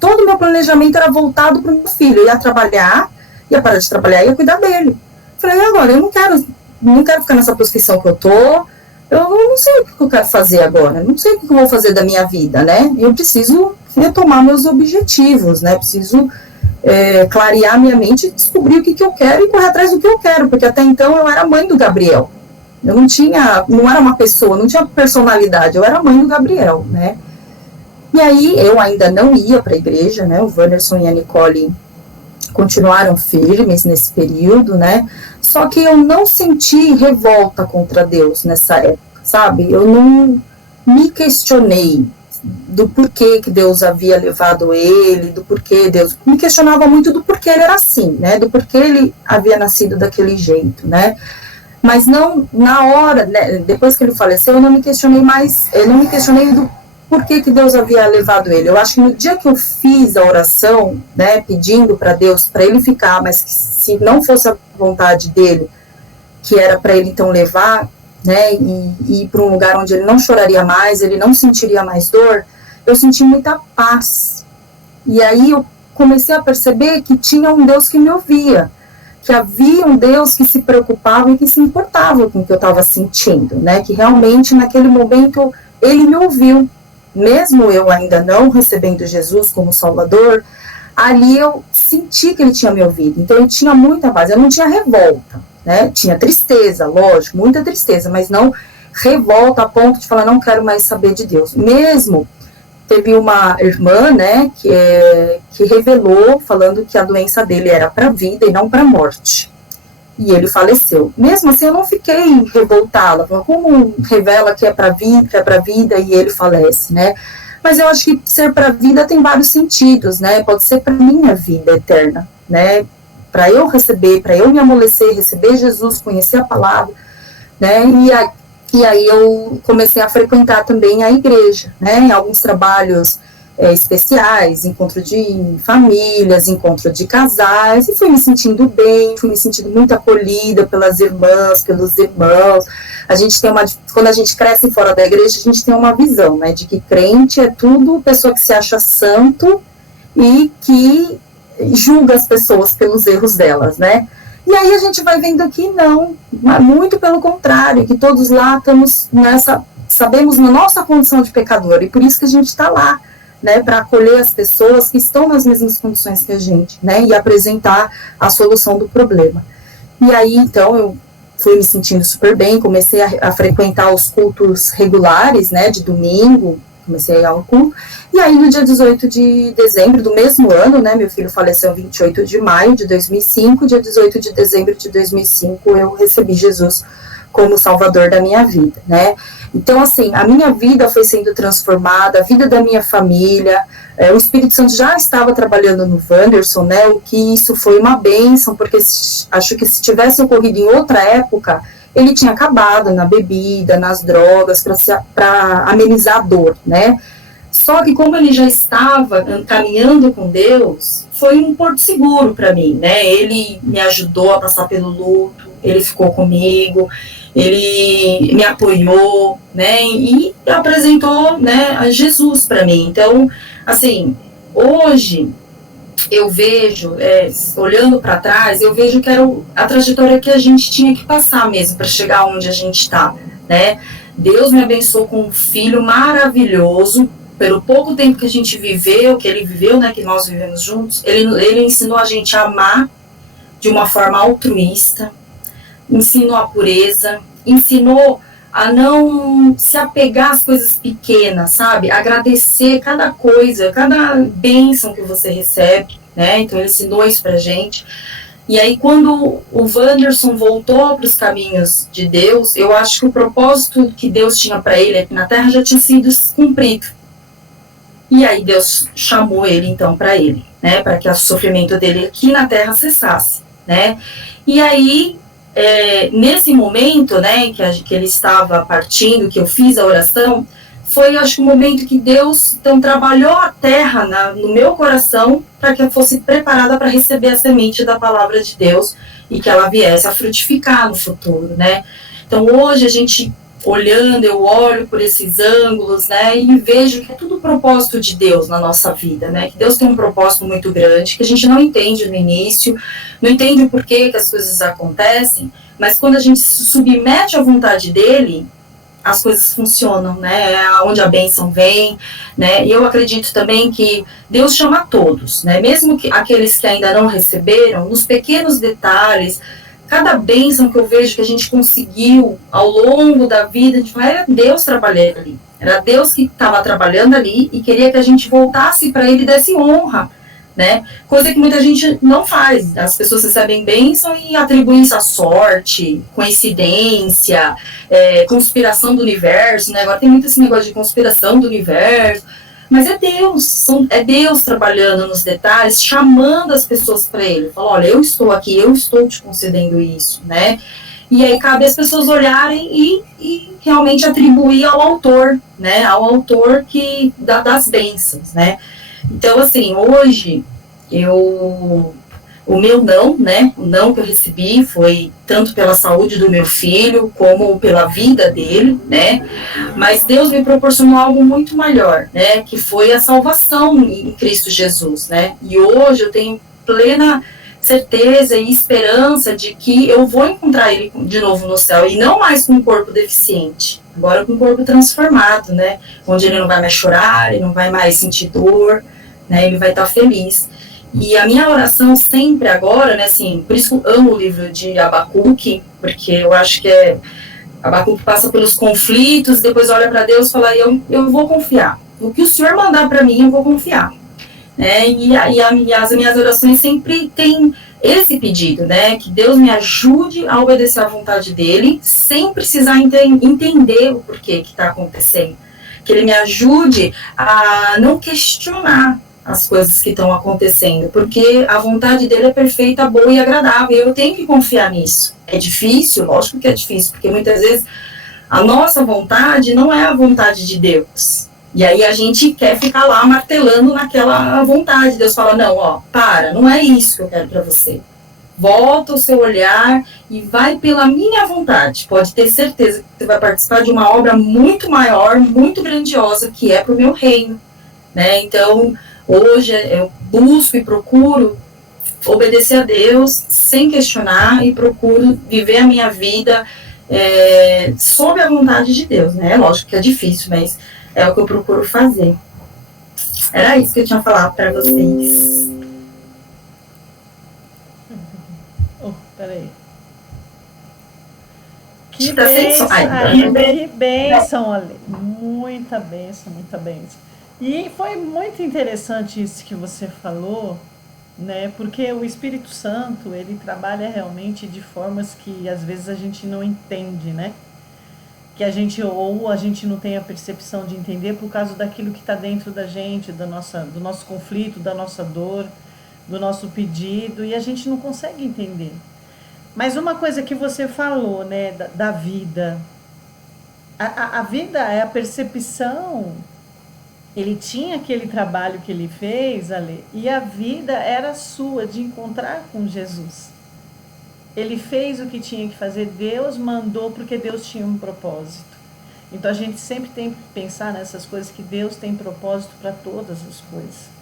Todo o meu planejamento era voltado para o meu filho. Eu ia trabalhar, ia parar de trabalhar e ia cuidar dele. Falei, e agora? Eu não quero ficar nessa profissão que eu tô. Eu não sei o que eu quero fazer agora. Não sei o que eu vou fazer da minha vida, né? Eu preciso retomar meus objetivos, né? Preciso clarear minha mente e descobrir o que eu quero e correr atrás do que eu quero. Porque até então eu era mãe do Gabriel. Eu não era uma pessoa, não tinha personalidade. Eu era mãe do Gabriel, né? E aí, eu ainda não ia para a igreja, né, o Wanderson e a Nicole continuaram firmes nesse período, né, só que eu não senti revolta contra Deus nessa época, sabe, eu não me questionei do porquê que Deus havia levado ele, do porquê Deus, me questionava muito do porquê ele era assim, né, do porquê ele havia nascido daquele jeito, né, mas não, na hora, né, depois que ele faleceu, eu não me questionei do por que Deus havia levado ele. Eu acho que no dia que eu fiz a oração, né, pedindo para Deus, para ele ficar, mas que se não fosse a vontade dele, que era para ele então levar, né, e ir para um lugar onde ele não choraria mais, ele não sentiria mais dor, eu senti muita paz. E aí eu comecei a perceber que tinha um Deus que me ouvia, que havia um Deus que se preocupava e que se importava com o que eu estava sentindo, né, que realmente naquele momento ele me ouviu. Mesmo eu ainda não recebendo Jesus como Salvador, ali eu senti que ele tinha me ouvido. Então eu tinha muita paz, eu não tinha revolta, né? Tinha tristeza, lógico, muita tristeza, mas não revolta a ponto de falar, não quero mais saber de Deus. Mesmo teve uma irmã, né, que revelou, falando que a doença dele era para a vida e não para a morte. e ele faleceu. Mesmo assim, eu não fiquei revoltada, como revela que é para vida e ele falece, né? Mas eu acho que ser para a vida tem vários sentidos, né? Pode ser para minha vida eterna, né? Para eu receber, para eu me amolecer, receber Jesus, conhecer a palavra, né? E aí eu comecei a frequentar também a igreja, né? Em alguns trabalhos especiais, encontro de famílias, encontro de casais, e fui me sentindo bem, fui me sentindo muito acolhida pelas irmãs, pelos irmãos. A gente tem quando a gente cresce fora da igreja, a gente tem uma visão, né, de que crente é tudo pessoa que se acha santo e que julga as pessoas pelos erros delas, né? E aí a gente vai vendo que não, muito pelo contrário, que todos lá estamos sabemos na nossa condição de pecador, e por isso que a gente está lá, né, para acolher as pessoas que estão nas mesmas condições que a gente, né, e apresentar a solução do problema. E aí, então, eu fui me sentindo super bem, comecei a frequentar os cultos regulares, né, de domingo, comecei a ir ao culto, e aí no dia 18 de dezembro do mesmo ano, né, meu filho faleceu em 28 de maio de 2005, dia 18 de dezembro de 2005 eu recebi Jesus como salvador da minha vida, né. Então, assim, a minha vida foi sendo transformada, a vida da minha família, o Espírito Santo já estava trabalhando no Wanderson, né, o que isso foi uma bênção, porque acho que se tivesse ocorrido em outra época, ele tinha acabado na bebida, nas drogas, para amenizar a dor, né. Só que como ele já estava caminhando com Deus, foi um porto seguro para mim, né, ele me ajudou a passar pelo luto, ele ficou comigo, ele me apoiou, né, e apresentou, né, a Jesus para mim. Então, assim, hoje eu vejo, olhando para trás, eu vejo que era a trajetória que a gente tinha que passar mesmo para chegar onde a gente está, né. Deus me abençoou com um filho maravilhoso, pelo pouco tempo que a gente viveu, que ele viveu, né, que nós vivemos juntos, ele ensinou a gente a amar de uma forma altruísta, ensinou a pureza, ensinou a não se apegar às coisas pequenas, sabe? Agradecer cada coisa, cada bênção que você recebe, né? Então ele ensinou isso pra gente. E aí quando o Wanderson voltou para os caminhos de Deus, eu acho que o propósito que Deus tinha para ele aqui na Terra já tinha sido cumprido. E aí Deus chamou ele então para ele, né? Para que o sofrimento dele aqui na Terra cessasse, né? E aí nesse momento, né, que ele estava partindo, que eu fiz a oração, foi, acho que, o momento que Deus, então, trabalhou a terra no meu coração para que eu fosse preparada para receber a semente da palavra de Deus e que ela viesse a frutificar no futuro, né. Então, hoje, a gente olhando, eu olho por esses ângulos, né, e vejo que é tudo propósito de Deus na nossa vida, né, que Deus tem um propósito muito grande, que a gente não entende no início, não entende o porquê que as coisas acontecem, mas quando a gente se submete à vontade dele, as coisas funcionam, né, é onde a bênção vem, né, e eu acredito também que Deus chama a todos, né, mesmo que aqueles que ainda não receberam, nos pequenos detalhes, cada bênção que eu vejo que a gente conseguiu ao longo da vida, a gente fala, era Deus trabalhando ali. Era Deus que estava trabalhando ali e queria que a gente voltasse para ele e desse honra, né? Coisa que muita gente não faz. As pessoas recebem bênção e atribuem isso à sorte, coincidência, conspiração do universo, né? Agora tem muito esse negócio de conspiração do universo. Mas é Deus trabalhando nos detalhes, chamando as pessoas para ele. Fala, olha, eu estou aqui, eu estou te concedendo isso, né? E aí cabe as pessoas olharem e realmente atribuir ao autor, né? Ao autor que das bênçãos, né? Então, assim, hoje, o meu não, né? O não que eu recebi foi tanto pela saúde do meu filho, como pela vida dele, né? Mas Deus me proporcionou algo muito maior, né? Que foi a salvação em Cristo Jesus, né? E hoje eu tenho plena certeza e esperança de que eu vou encontrar ele de novo no céu, e não mais com um corpo deficiente, agora com um corpo transformado, né? Onde ele não vai mais chorar, ele não vai mais sentir dor, né? Ele vai estar feliz. E a minha oração sempre agora, né, assim, por isso que eu amo o livro de Abacuque, porque eu acho que Abacuque passa pelos conflitos, depois olha para Deus e fala, eu vou confiar. O que o Senhor mandar para mim, eu vou confiar. né? E as minhas orações sempre têm esse pedido, né? Que Deus me ajude a obedecer à vontade dele, sem precisar entender o porquê que está acontecendo. Que ele me ajude a não questionar as coisas que estão acontecendo, porque a vontade dele é perfeita, boa e agradável, e eu tenho que confiar nisso. É difícil? Lógico que é difícil, porque muitas vezes a nossa vontade não é a vontade de Deus. E aí a gente quer ficar lá martelando naquela vontade. Deus fala, não, ó, não é isso que eu quero para você. Volta o seu olhar e vai pela minha vontade. Pode ter certeza que você vai participar de uma obra muito maior, muito grandiosa, que é para o meu reino, né? Então, hoje eu busco e procuro obedecer a Deus sem questionar e procuro viver a minha vida sob a vontade de Deus, né? Lógico que é difícil, mas é o que eu procuro fazer. Era isso que eu tinha falado para vocês. Peraí. Que bênção, que bênção, Ale. Muita bênção, muita bênção. E foi muito interessante isso que você falou, né? Porque o Espírito Santo, ele trabalha realmente de formas que às vezes a gente não entende, né? Que a gente não tem a percepção de entender por causa daquilo que está dentro da gente, do nosso conflito, da nossa dor, do nosso pedido, e a gente não consegue entender. Mas uma coisa que você falou, né, da vida, a vida é a percepção. Ele tinha aquele trabalho que ele fez, Ale, e a vida era sua, de encontrar com Jesus. Ele fez o que tinha que fazer, Deus mandou porque Deus tinha um propósito. Então a gente sempre tem que pensar nessas coisas, que Deus tem propósito para todas as coisas.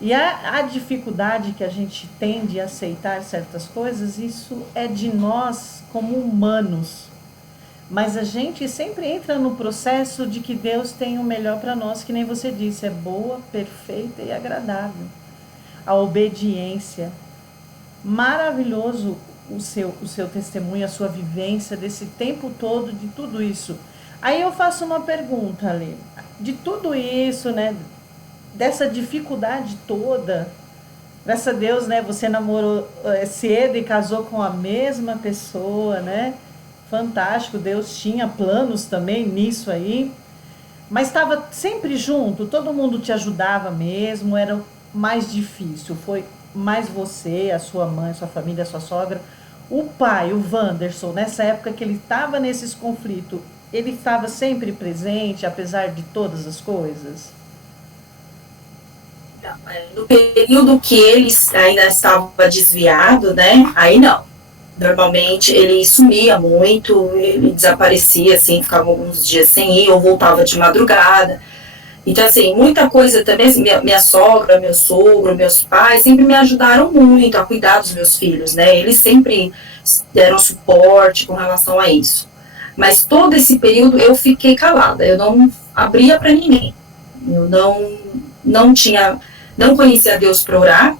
E a dificuldade que a gente tem de aceitar certas coisas, isso é de nós como humanos. Mas a gente sempre entra no processo de que Deus tem o melhor para nós, que nem você disse, é boa, perfeita e agradável. A obediência. Maravilhoso o seu testemunho, a sua vivência desse tempo todo, de tudo isso. Aí eu faço uma pergunta, Ale. De tudo isso, né? Dessa dificuldade toda, graças a Deus, né? Você namorou cedo e casou com a mesma pessoa, né? Fantástico, Deus tinha planos também nisso aí, mas estava sempre junto, todo mundo te ajudava mesmo, era mais difícil, foi mais você, a sua mãe, a sua família, a sua sogra, o pai, o Wanderson, nessa época que ele estava nesses conflitos, ele estava sempre presente, apesar de todas as coisas? No período que ele ainda estava desviado, né, aí não. Normalmente ele sumia muito, ele desaparecia, assim, ficava alguns dias sem ir, ou voltava de madrugada. Então, assim, muita coisa também, assim, minha sogra, meu sogro, meus pais sempre me ajudaram muito a cuidar dos meus filhos, né? Eles sempre deram suporte com relação a isso. Mas todo esse período eu fiquei calada, eu não abria para ninguém. Eu não conhecia Deus para orar.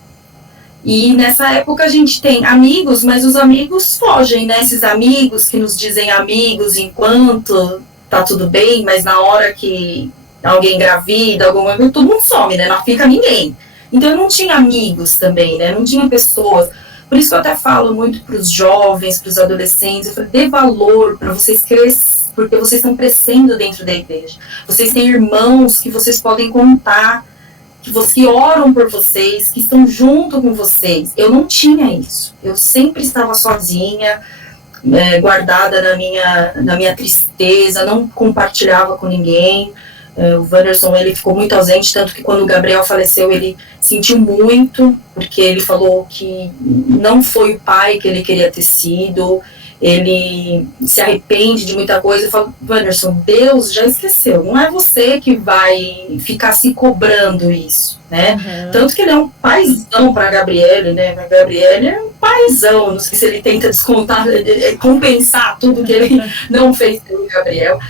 E nessa época a gente tem amigos, mas os amigos fogem, né? Esses amigos que nos dizem amigos enquanto tá tudo bem, mas na hora que alguém engravida, alguma coisa, todo mundo some, né? Não fica ninguém. Então eu não tinha amigos também, né? Não tinha pessoas. Por isso que eu até falo muito para os jovens, para os adolescentes, eu falo, dê valor para vocês crescerem, porque vocês estão crescendo dentro da igreja. Vocês têm irmãos que vocês podem contar, que oram por vocês, que estão junto com vocês. Eu não tinha isso. Eu sempre estava sozinha, guardada na minha tristeza, não compartilhava com ninguém. O Wanderson, ele ficou muito ausente, tanto que quando o Gabriel faleceu, ele sentiu muito, porque ele falou que não foi o pai que ele queria ter sido. Ele se arrepende de muita coisa e fala, Wanderson, Deus já esqueceu, não é você que vai ficar se cobrando isso, né? Uhum. Tanto que ele é um paizão para a Gabriele, né? A Gabriele é um paizão, não sei se ele tenta descontar, compensar tudo que ele não fez pelo Gabriel,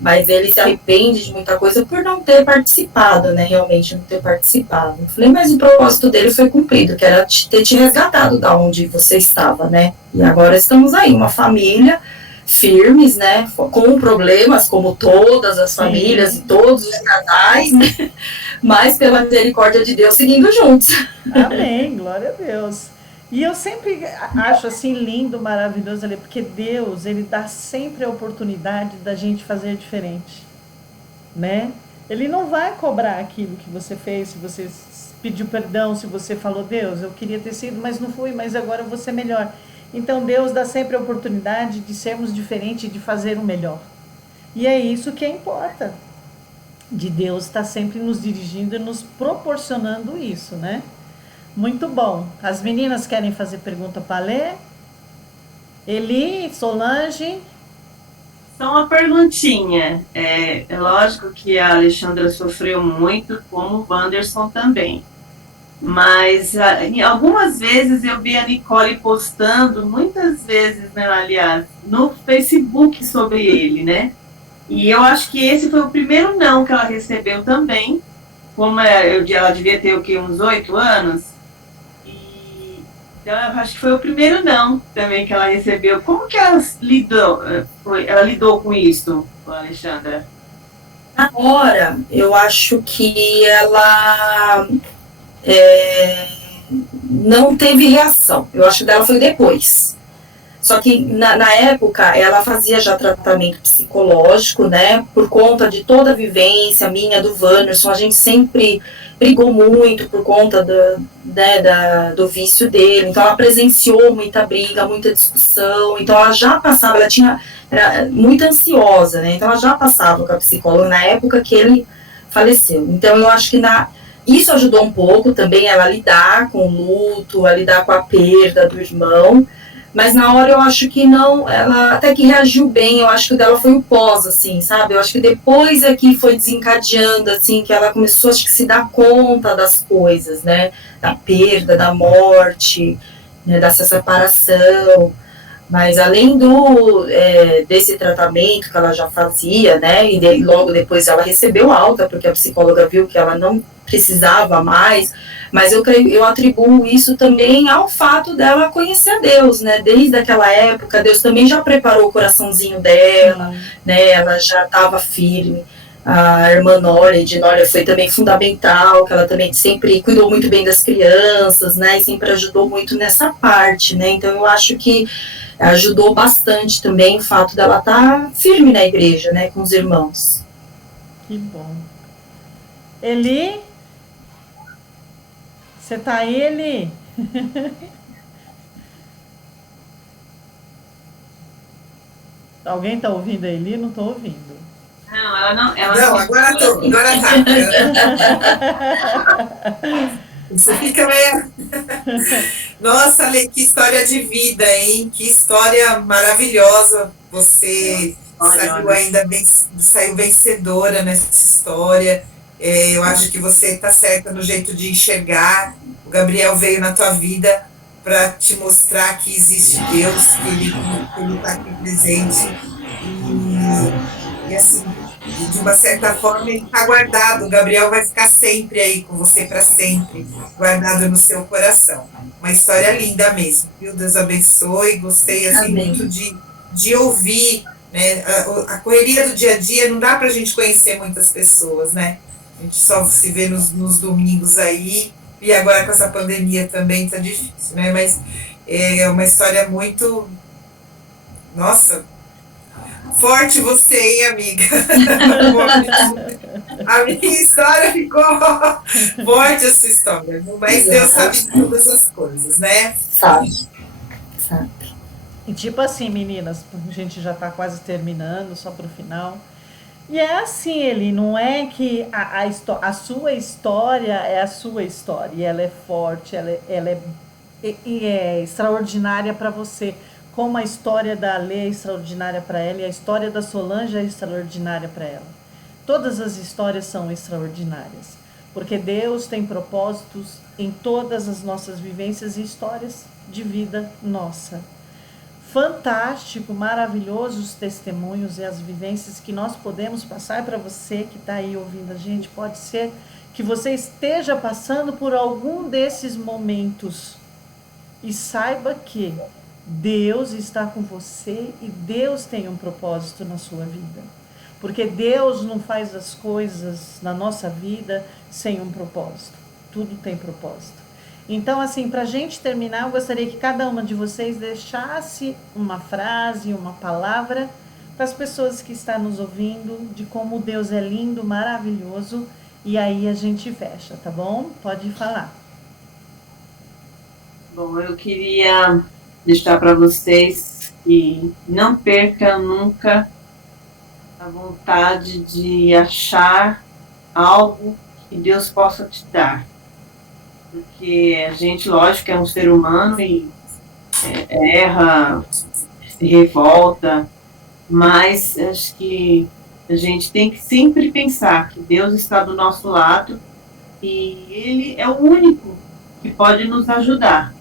mas ele se arrepende de muita coisa por não ter participado, né? Realmente não ter participado. Eu falei, mas o propósito dele foi cumprido, que era ter te resgatado da onde você estava, né? E agora estamos aí, uma família firmes, né, com problemas, como todas as famílias e todos os casais, né, mas pela misericórdia de Deus, seguindo juntos. Amém, glória a Deus. E eu sempre acho assim lindo, maravilhoso ali, porque Deus, ele dá sempre a oportunidade da gente fazer diferente, né? Ele não vai cobrar aquilo que você fez, se você pediu perdão, se você falou, Deus, eu queria ter sido, mas não fui, mas agora eu vou ser melhor. Então Deus dá sempre a oportunidade de sermos diferentes e de fazer o melhor. E é isso que importa. De Deus estar sempre nos dirigindo e nos proporcionando isso, né? Muito bom. As meninas querem fazer pergunta para ler? Eli, Solange? Só uma perguntinha. É lógico que a Alexandra sofreu muito, como o Wanderson também. Mas algumas vezes eu vi a Nicole postando, muitas vezes, né, aliás, no Facebook sobre ele, né? E eu acho que esse foi o primeiro não que ela recebeu também. Como ela devia ter o quê? Uns 8 anos. Então, eu acho que foi o primeiro não também que ela recebeu. Como que ela lidou com isso, Alexandra? Agora, eu acho que ela não teve reação. Eu acho que dela foi depois. Só que na época ela fazia já tratamento psicológico, né? Por conta de toda a vivência minha, do Wanderson, a gente sempre brigou muito por conta do vício dele. Então ela presenciou muita briga, muita discussão. Então ela já passava, era muito ansiosa, né? Então ela já passava com a psicóloga na época que ele faleceu. Então eu acho que isso ajudou um pouco também ela a lidar com o luto, a lidar com a perda do irmão. Mas na hora eu acho que não, ela até que reagiu bem, eu acho que o dela foi o pós, assim, sabe? Eu acho que depois é que foi desencadeando, assim, que ela começou, acho que se dar conta das coisas, né? Da perda, da morte, né? Dessa separação. Mas além desse tratamento que ela já fazia, né? E logo depois ela recebeu alta, porque a psicóloga viu que ela não precisava mais. Mas eu atribuo isso também ao fato dela conhecer a Deus, né? Desde aquela época, Deus também já preparou o coraçãozinho dela, né? Ela já estava firme. A irmã Nória foi também fundamental, que ela também sempre cuidou muito bem das crianças, né? E sempre ajudou muito nessa parte, né? Então eu acho que ajudou bastante também o fato dela estar firme na igreja, né? Com os irmãos. Que bom. Eli? Você tá aí, Eli? Alguém tá ouvindo a Eli? Não tô ouvindo. Não, ela não. Não, agora tá. Você fica meio... Nossa, Ale, que história de vida, hein? Que história maravilhosa. Você saiu vencedora nessa história. Eu acho que você está certa no jeito de enxergar. O Gabriel veio na tua vida para te mostrar que existe Deus, que Ele está aqui presente. E assim, de uma certa forma, Ele está guardado. O Gabriel vai ficar sempre aí com você para sempre, guardado no seu coração. Uma história linda mesmo, viu? Deus abençoe. Gostei assim, muito de ouvir, né? A correria do dia a dia, não dá para a gente conhecer muitas pessoas, né? A gente só se vê nos domingos aí, e agora com essa pandemia também tá difícil, né? Mas é uma história muito... Nossa, forte você, hein, amiga? A minha história ficou forte, a sua história. Mas Deus sabe de todas as coisas, né? Sabe. E tipo assim, meninas, a gente já tá quase terminando, só pro final. E é assim, Eli, não é que a sua história é a sua história, e ela é forte, ela é extraordinária para você, como a história da Alê é extraordinária para ela, e a história da Solange é extraordinária para ela. Todas as histórias são extraordinárias, porque Deus tem propósitos em todas as nossas vivências e histórias de vida nossa. Fantástico, maravilhoso os testemunhos e as vivências que nós podemos passar para você que está aí ouvindo a gente. Pode ser que você esteja passando por algum desses momentos e saiba que Deus está com você e Deus tem um propósito na sua vida. Porque Deus não faz as coisas na nossa vida sem um propósito. Tudo tem propósito. Então, assim, para a gente terminar, eu gostaria que cada uma de vocês deixasse uma frase, uma palavra para as pessoas que estão nos ouvindo, de como Deus é lindo, maravilhoso, e aí a gente fecha, tá bom? Pode falar. Bom, eu queria deixar para vocês que não perca nunca a vontade de achar algo que Deus possa te dar. Porque a gente, lógico, é um ser humano e erra, se revolta, mas acho que a gente tem que sempre pensar que Deus está do nosso lado e Ele é o único que pode nos ajudar.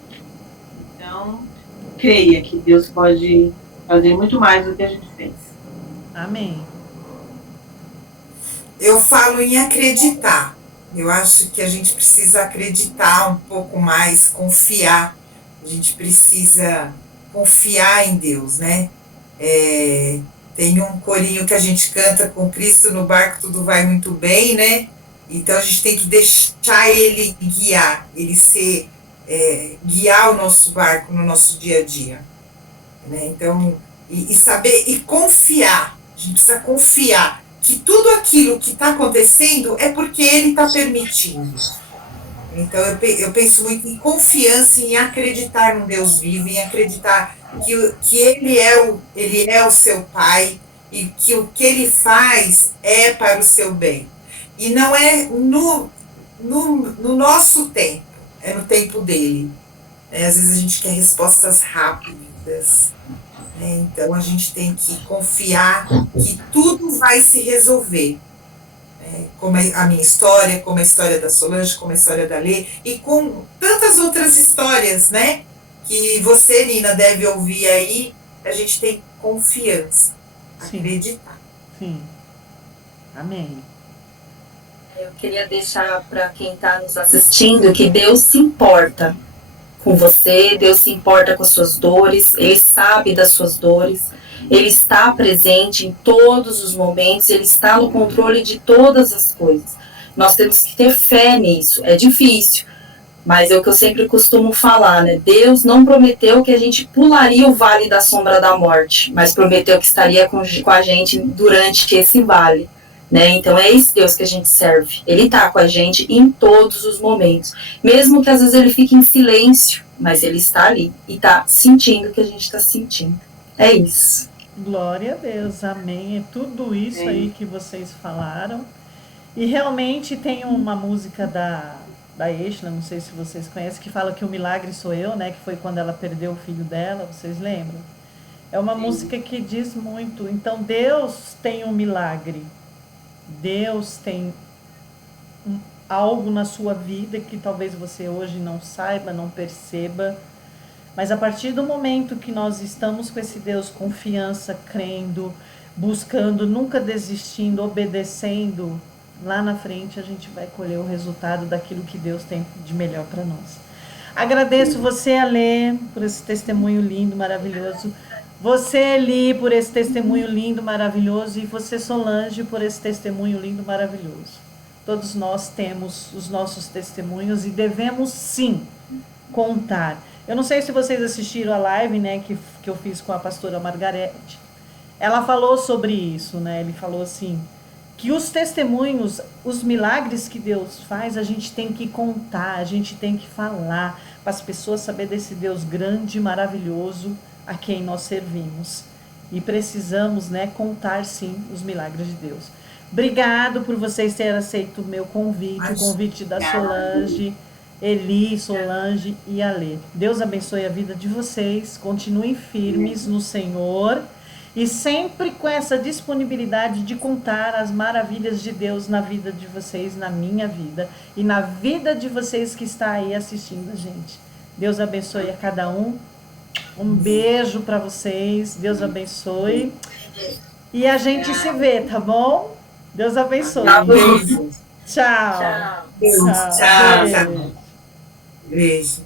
Então, creia que Deus pode fazer muito mais do que a gente fez. Amém. Eu falo em acreditar. Eu acho que a gente precisa acreditar um pouco mais, confiar. A gente precisa confiar em Deus, né? Tem um corinho que a gente canta: com Cristo no barco tudo vai muito bem, né? Então a gente tem que deixar Ele guiar, Ele guiar o nosso barco no nosso dia a dia, né? Então, e saber e confiar. A gente precisa confiar que tudo aquilo que está acontecendo é porque Ele está permitindo. Então eu penso muito em confiança, em acreditar num Deus vivo, em acreditar que Ele é o seu Pai e que o que Ele faz é para o seu bem. E não é no nosso tempo, é no tempo dele. Às vezes a gente quer respostas rápidas. Então a gente tem que confiar que tudo vai se resolver. Como a minha história, como a história da Solange, como a história da Lê, e com tantas outras histórias, né? Que você, Nina, deve ouvir aí. A gente tem confiança, acreditar. Sim. Amém. Eu queria deixar para quem está nos assistindo que Deus se importa com você, Deus se importa com as suas dores, Ele sabe das suas dores, Ele está presente em todos os momentos, Ele está no controle de todas as coisas. Nós temos que ter fé nisso, é difícil, mas é o que eu sempre costumo falar, né? Deus não prometeu que a gente pularia o vale da sombra da morte, mas prometeu que estaria com a gente durante esse vale. Né? Então é esse Deus que a gente serve. Ele está com a gente em todos os momentos. Mesmo que às vezes ele fique em silêncio, mas ele está ali e está sentindo o que a gente está sentindo. É isso. Glória a Deus, amém. É tudo isso aí que vocês falaram. E realmente tem uma música da Exla, não sei se vocês conhecem, que fala que o milagre sou eu, né? Que foi quando ela perdeu o filho dela, vocês lembram? É uma música que diz muito. Então Deus tem um milagre. Deus tem algo na sua vida que talvez você hoje não saiba, não perceba, mas a partir do momento que nós estamos com esse Deus, confiança, crendo, buscando, nunca desistindo, obedecendo, lá na frente a gente vai colher o resultado daquilo que Deus tem de melhor para nós. Agradeço você, Alê, por esse testemunho lindo, maravilhoso. Você, Eli, por esse testemunho lindo, maravilhoso. E você, Solange, por esse testemunho lindo, maravilhoso. Todos nós temos os nossos testemunhos e devemos, sim, contar. Eu não sei se vocês assistiram a live, né, que eu fiz com a pastora Margarete. Ela falou sobre isso, né? Ele falou assim, que os testemunhos, os milagres que Deus faz, a gente tem que contar, a gente tem que falar, para as pessoas saberem desse Deus grande e maravilhoso a quem nós servimos. E precisamos, né, contar sim os milagres de Deus. Obrigado por vocês terem aceito o meu convite, o convite da Solange, Eli, Solange e Alê. Deus abençoe a vida de vocês, continuem firmes no Senhor e sempre com essa disponibilidade de contar as maravilhas de Deus na vida de vocês, na minha vida e na vida de vocês que está aí assistindo a gente. Deus abençoe a cada um. Um beijo para vocês. Deus abençoe. E a gente se vê, tá bom? Deus abençoe. Tchau. Tchau. Beijo.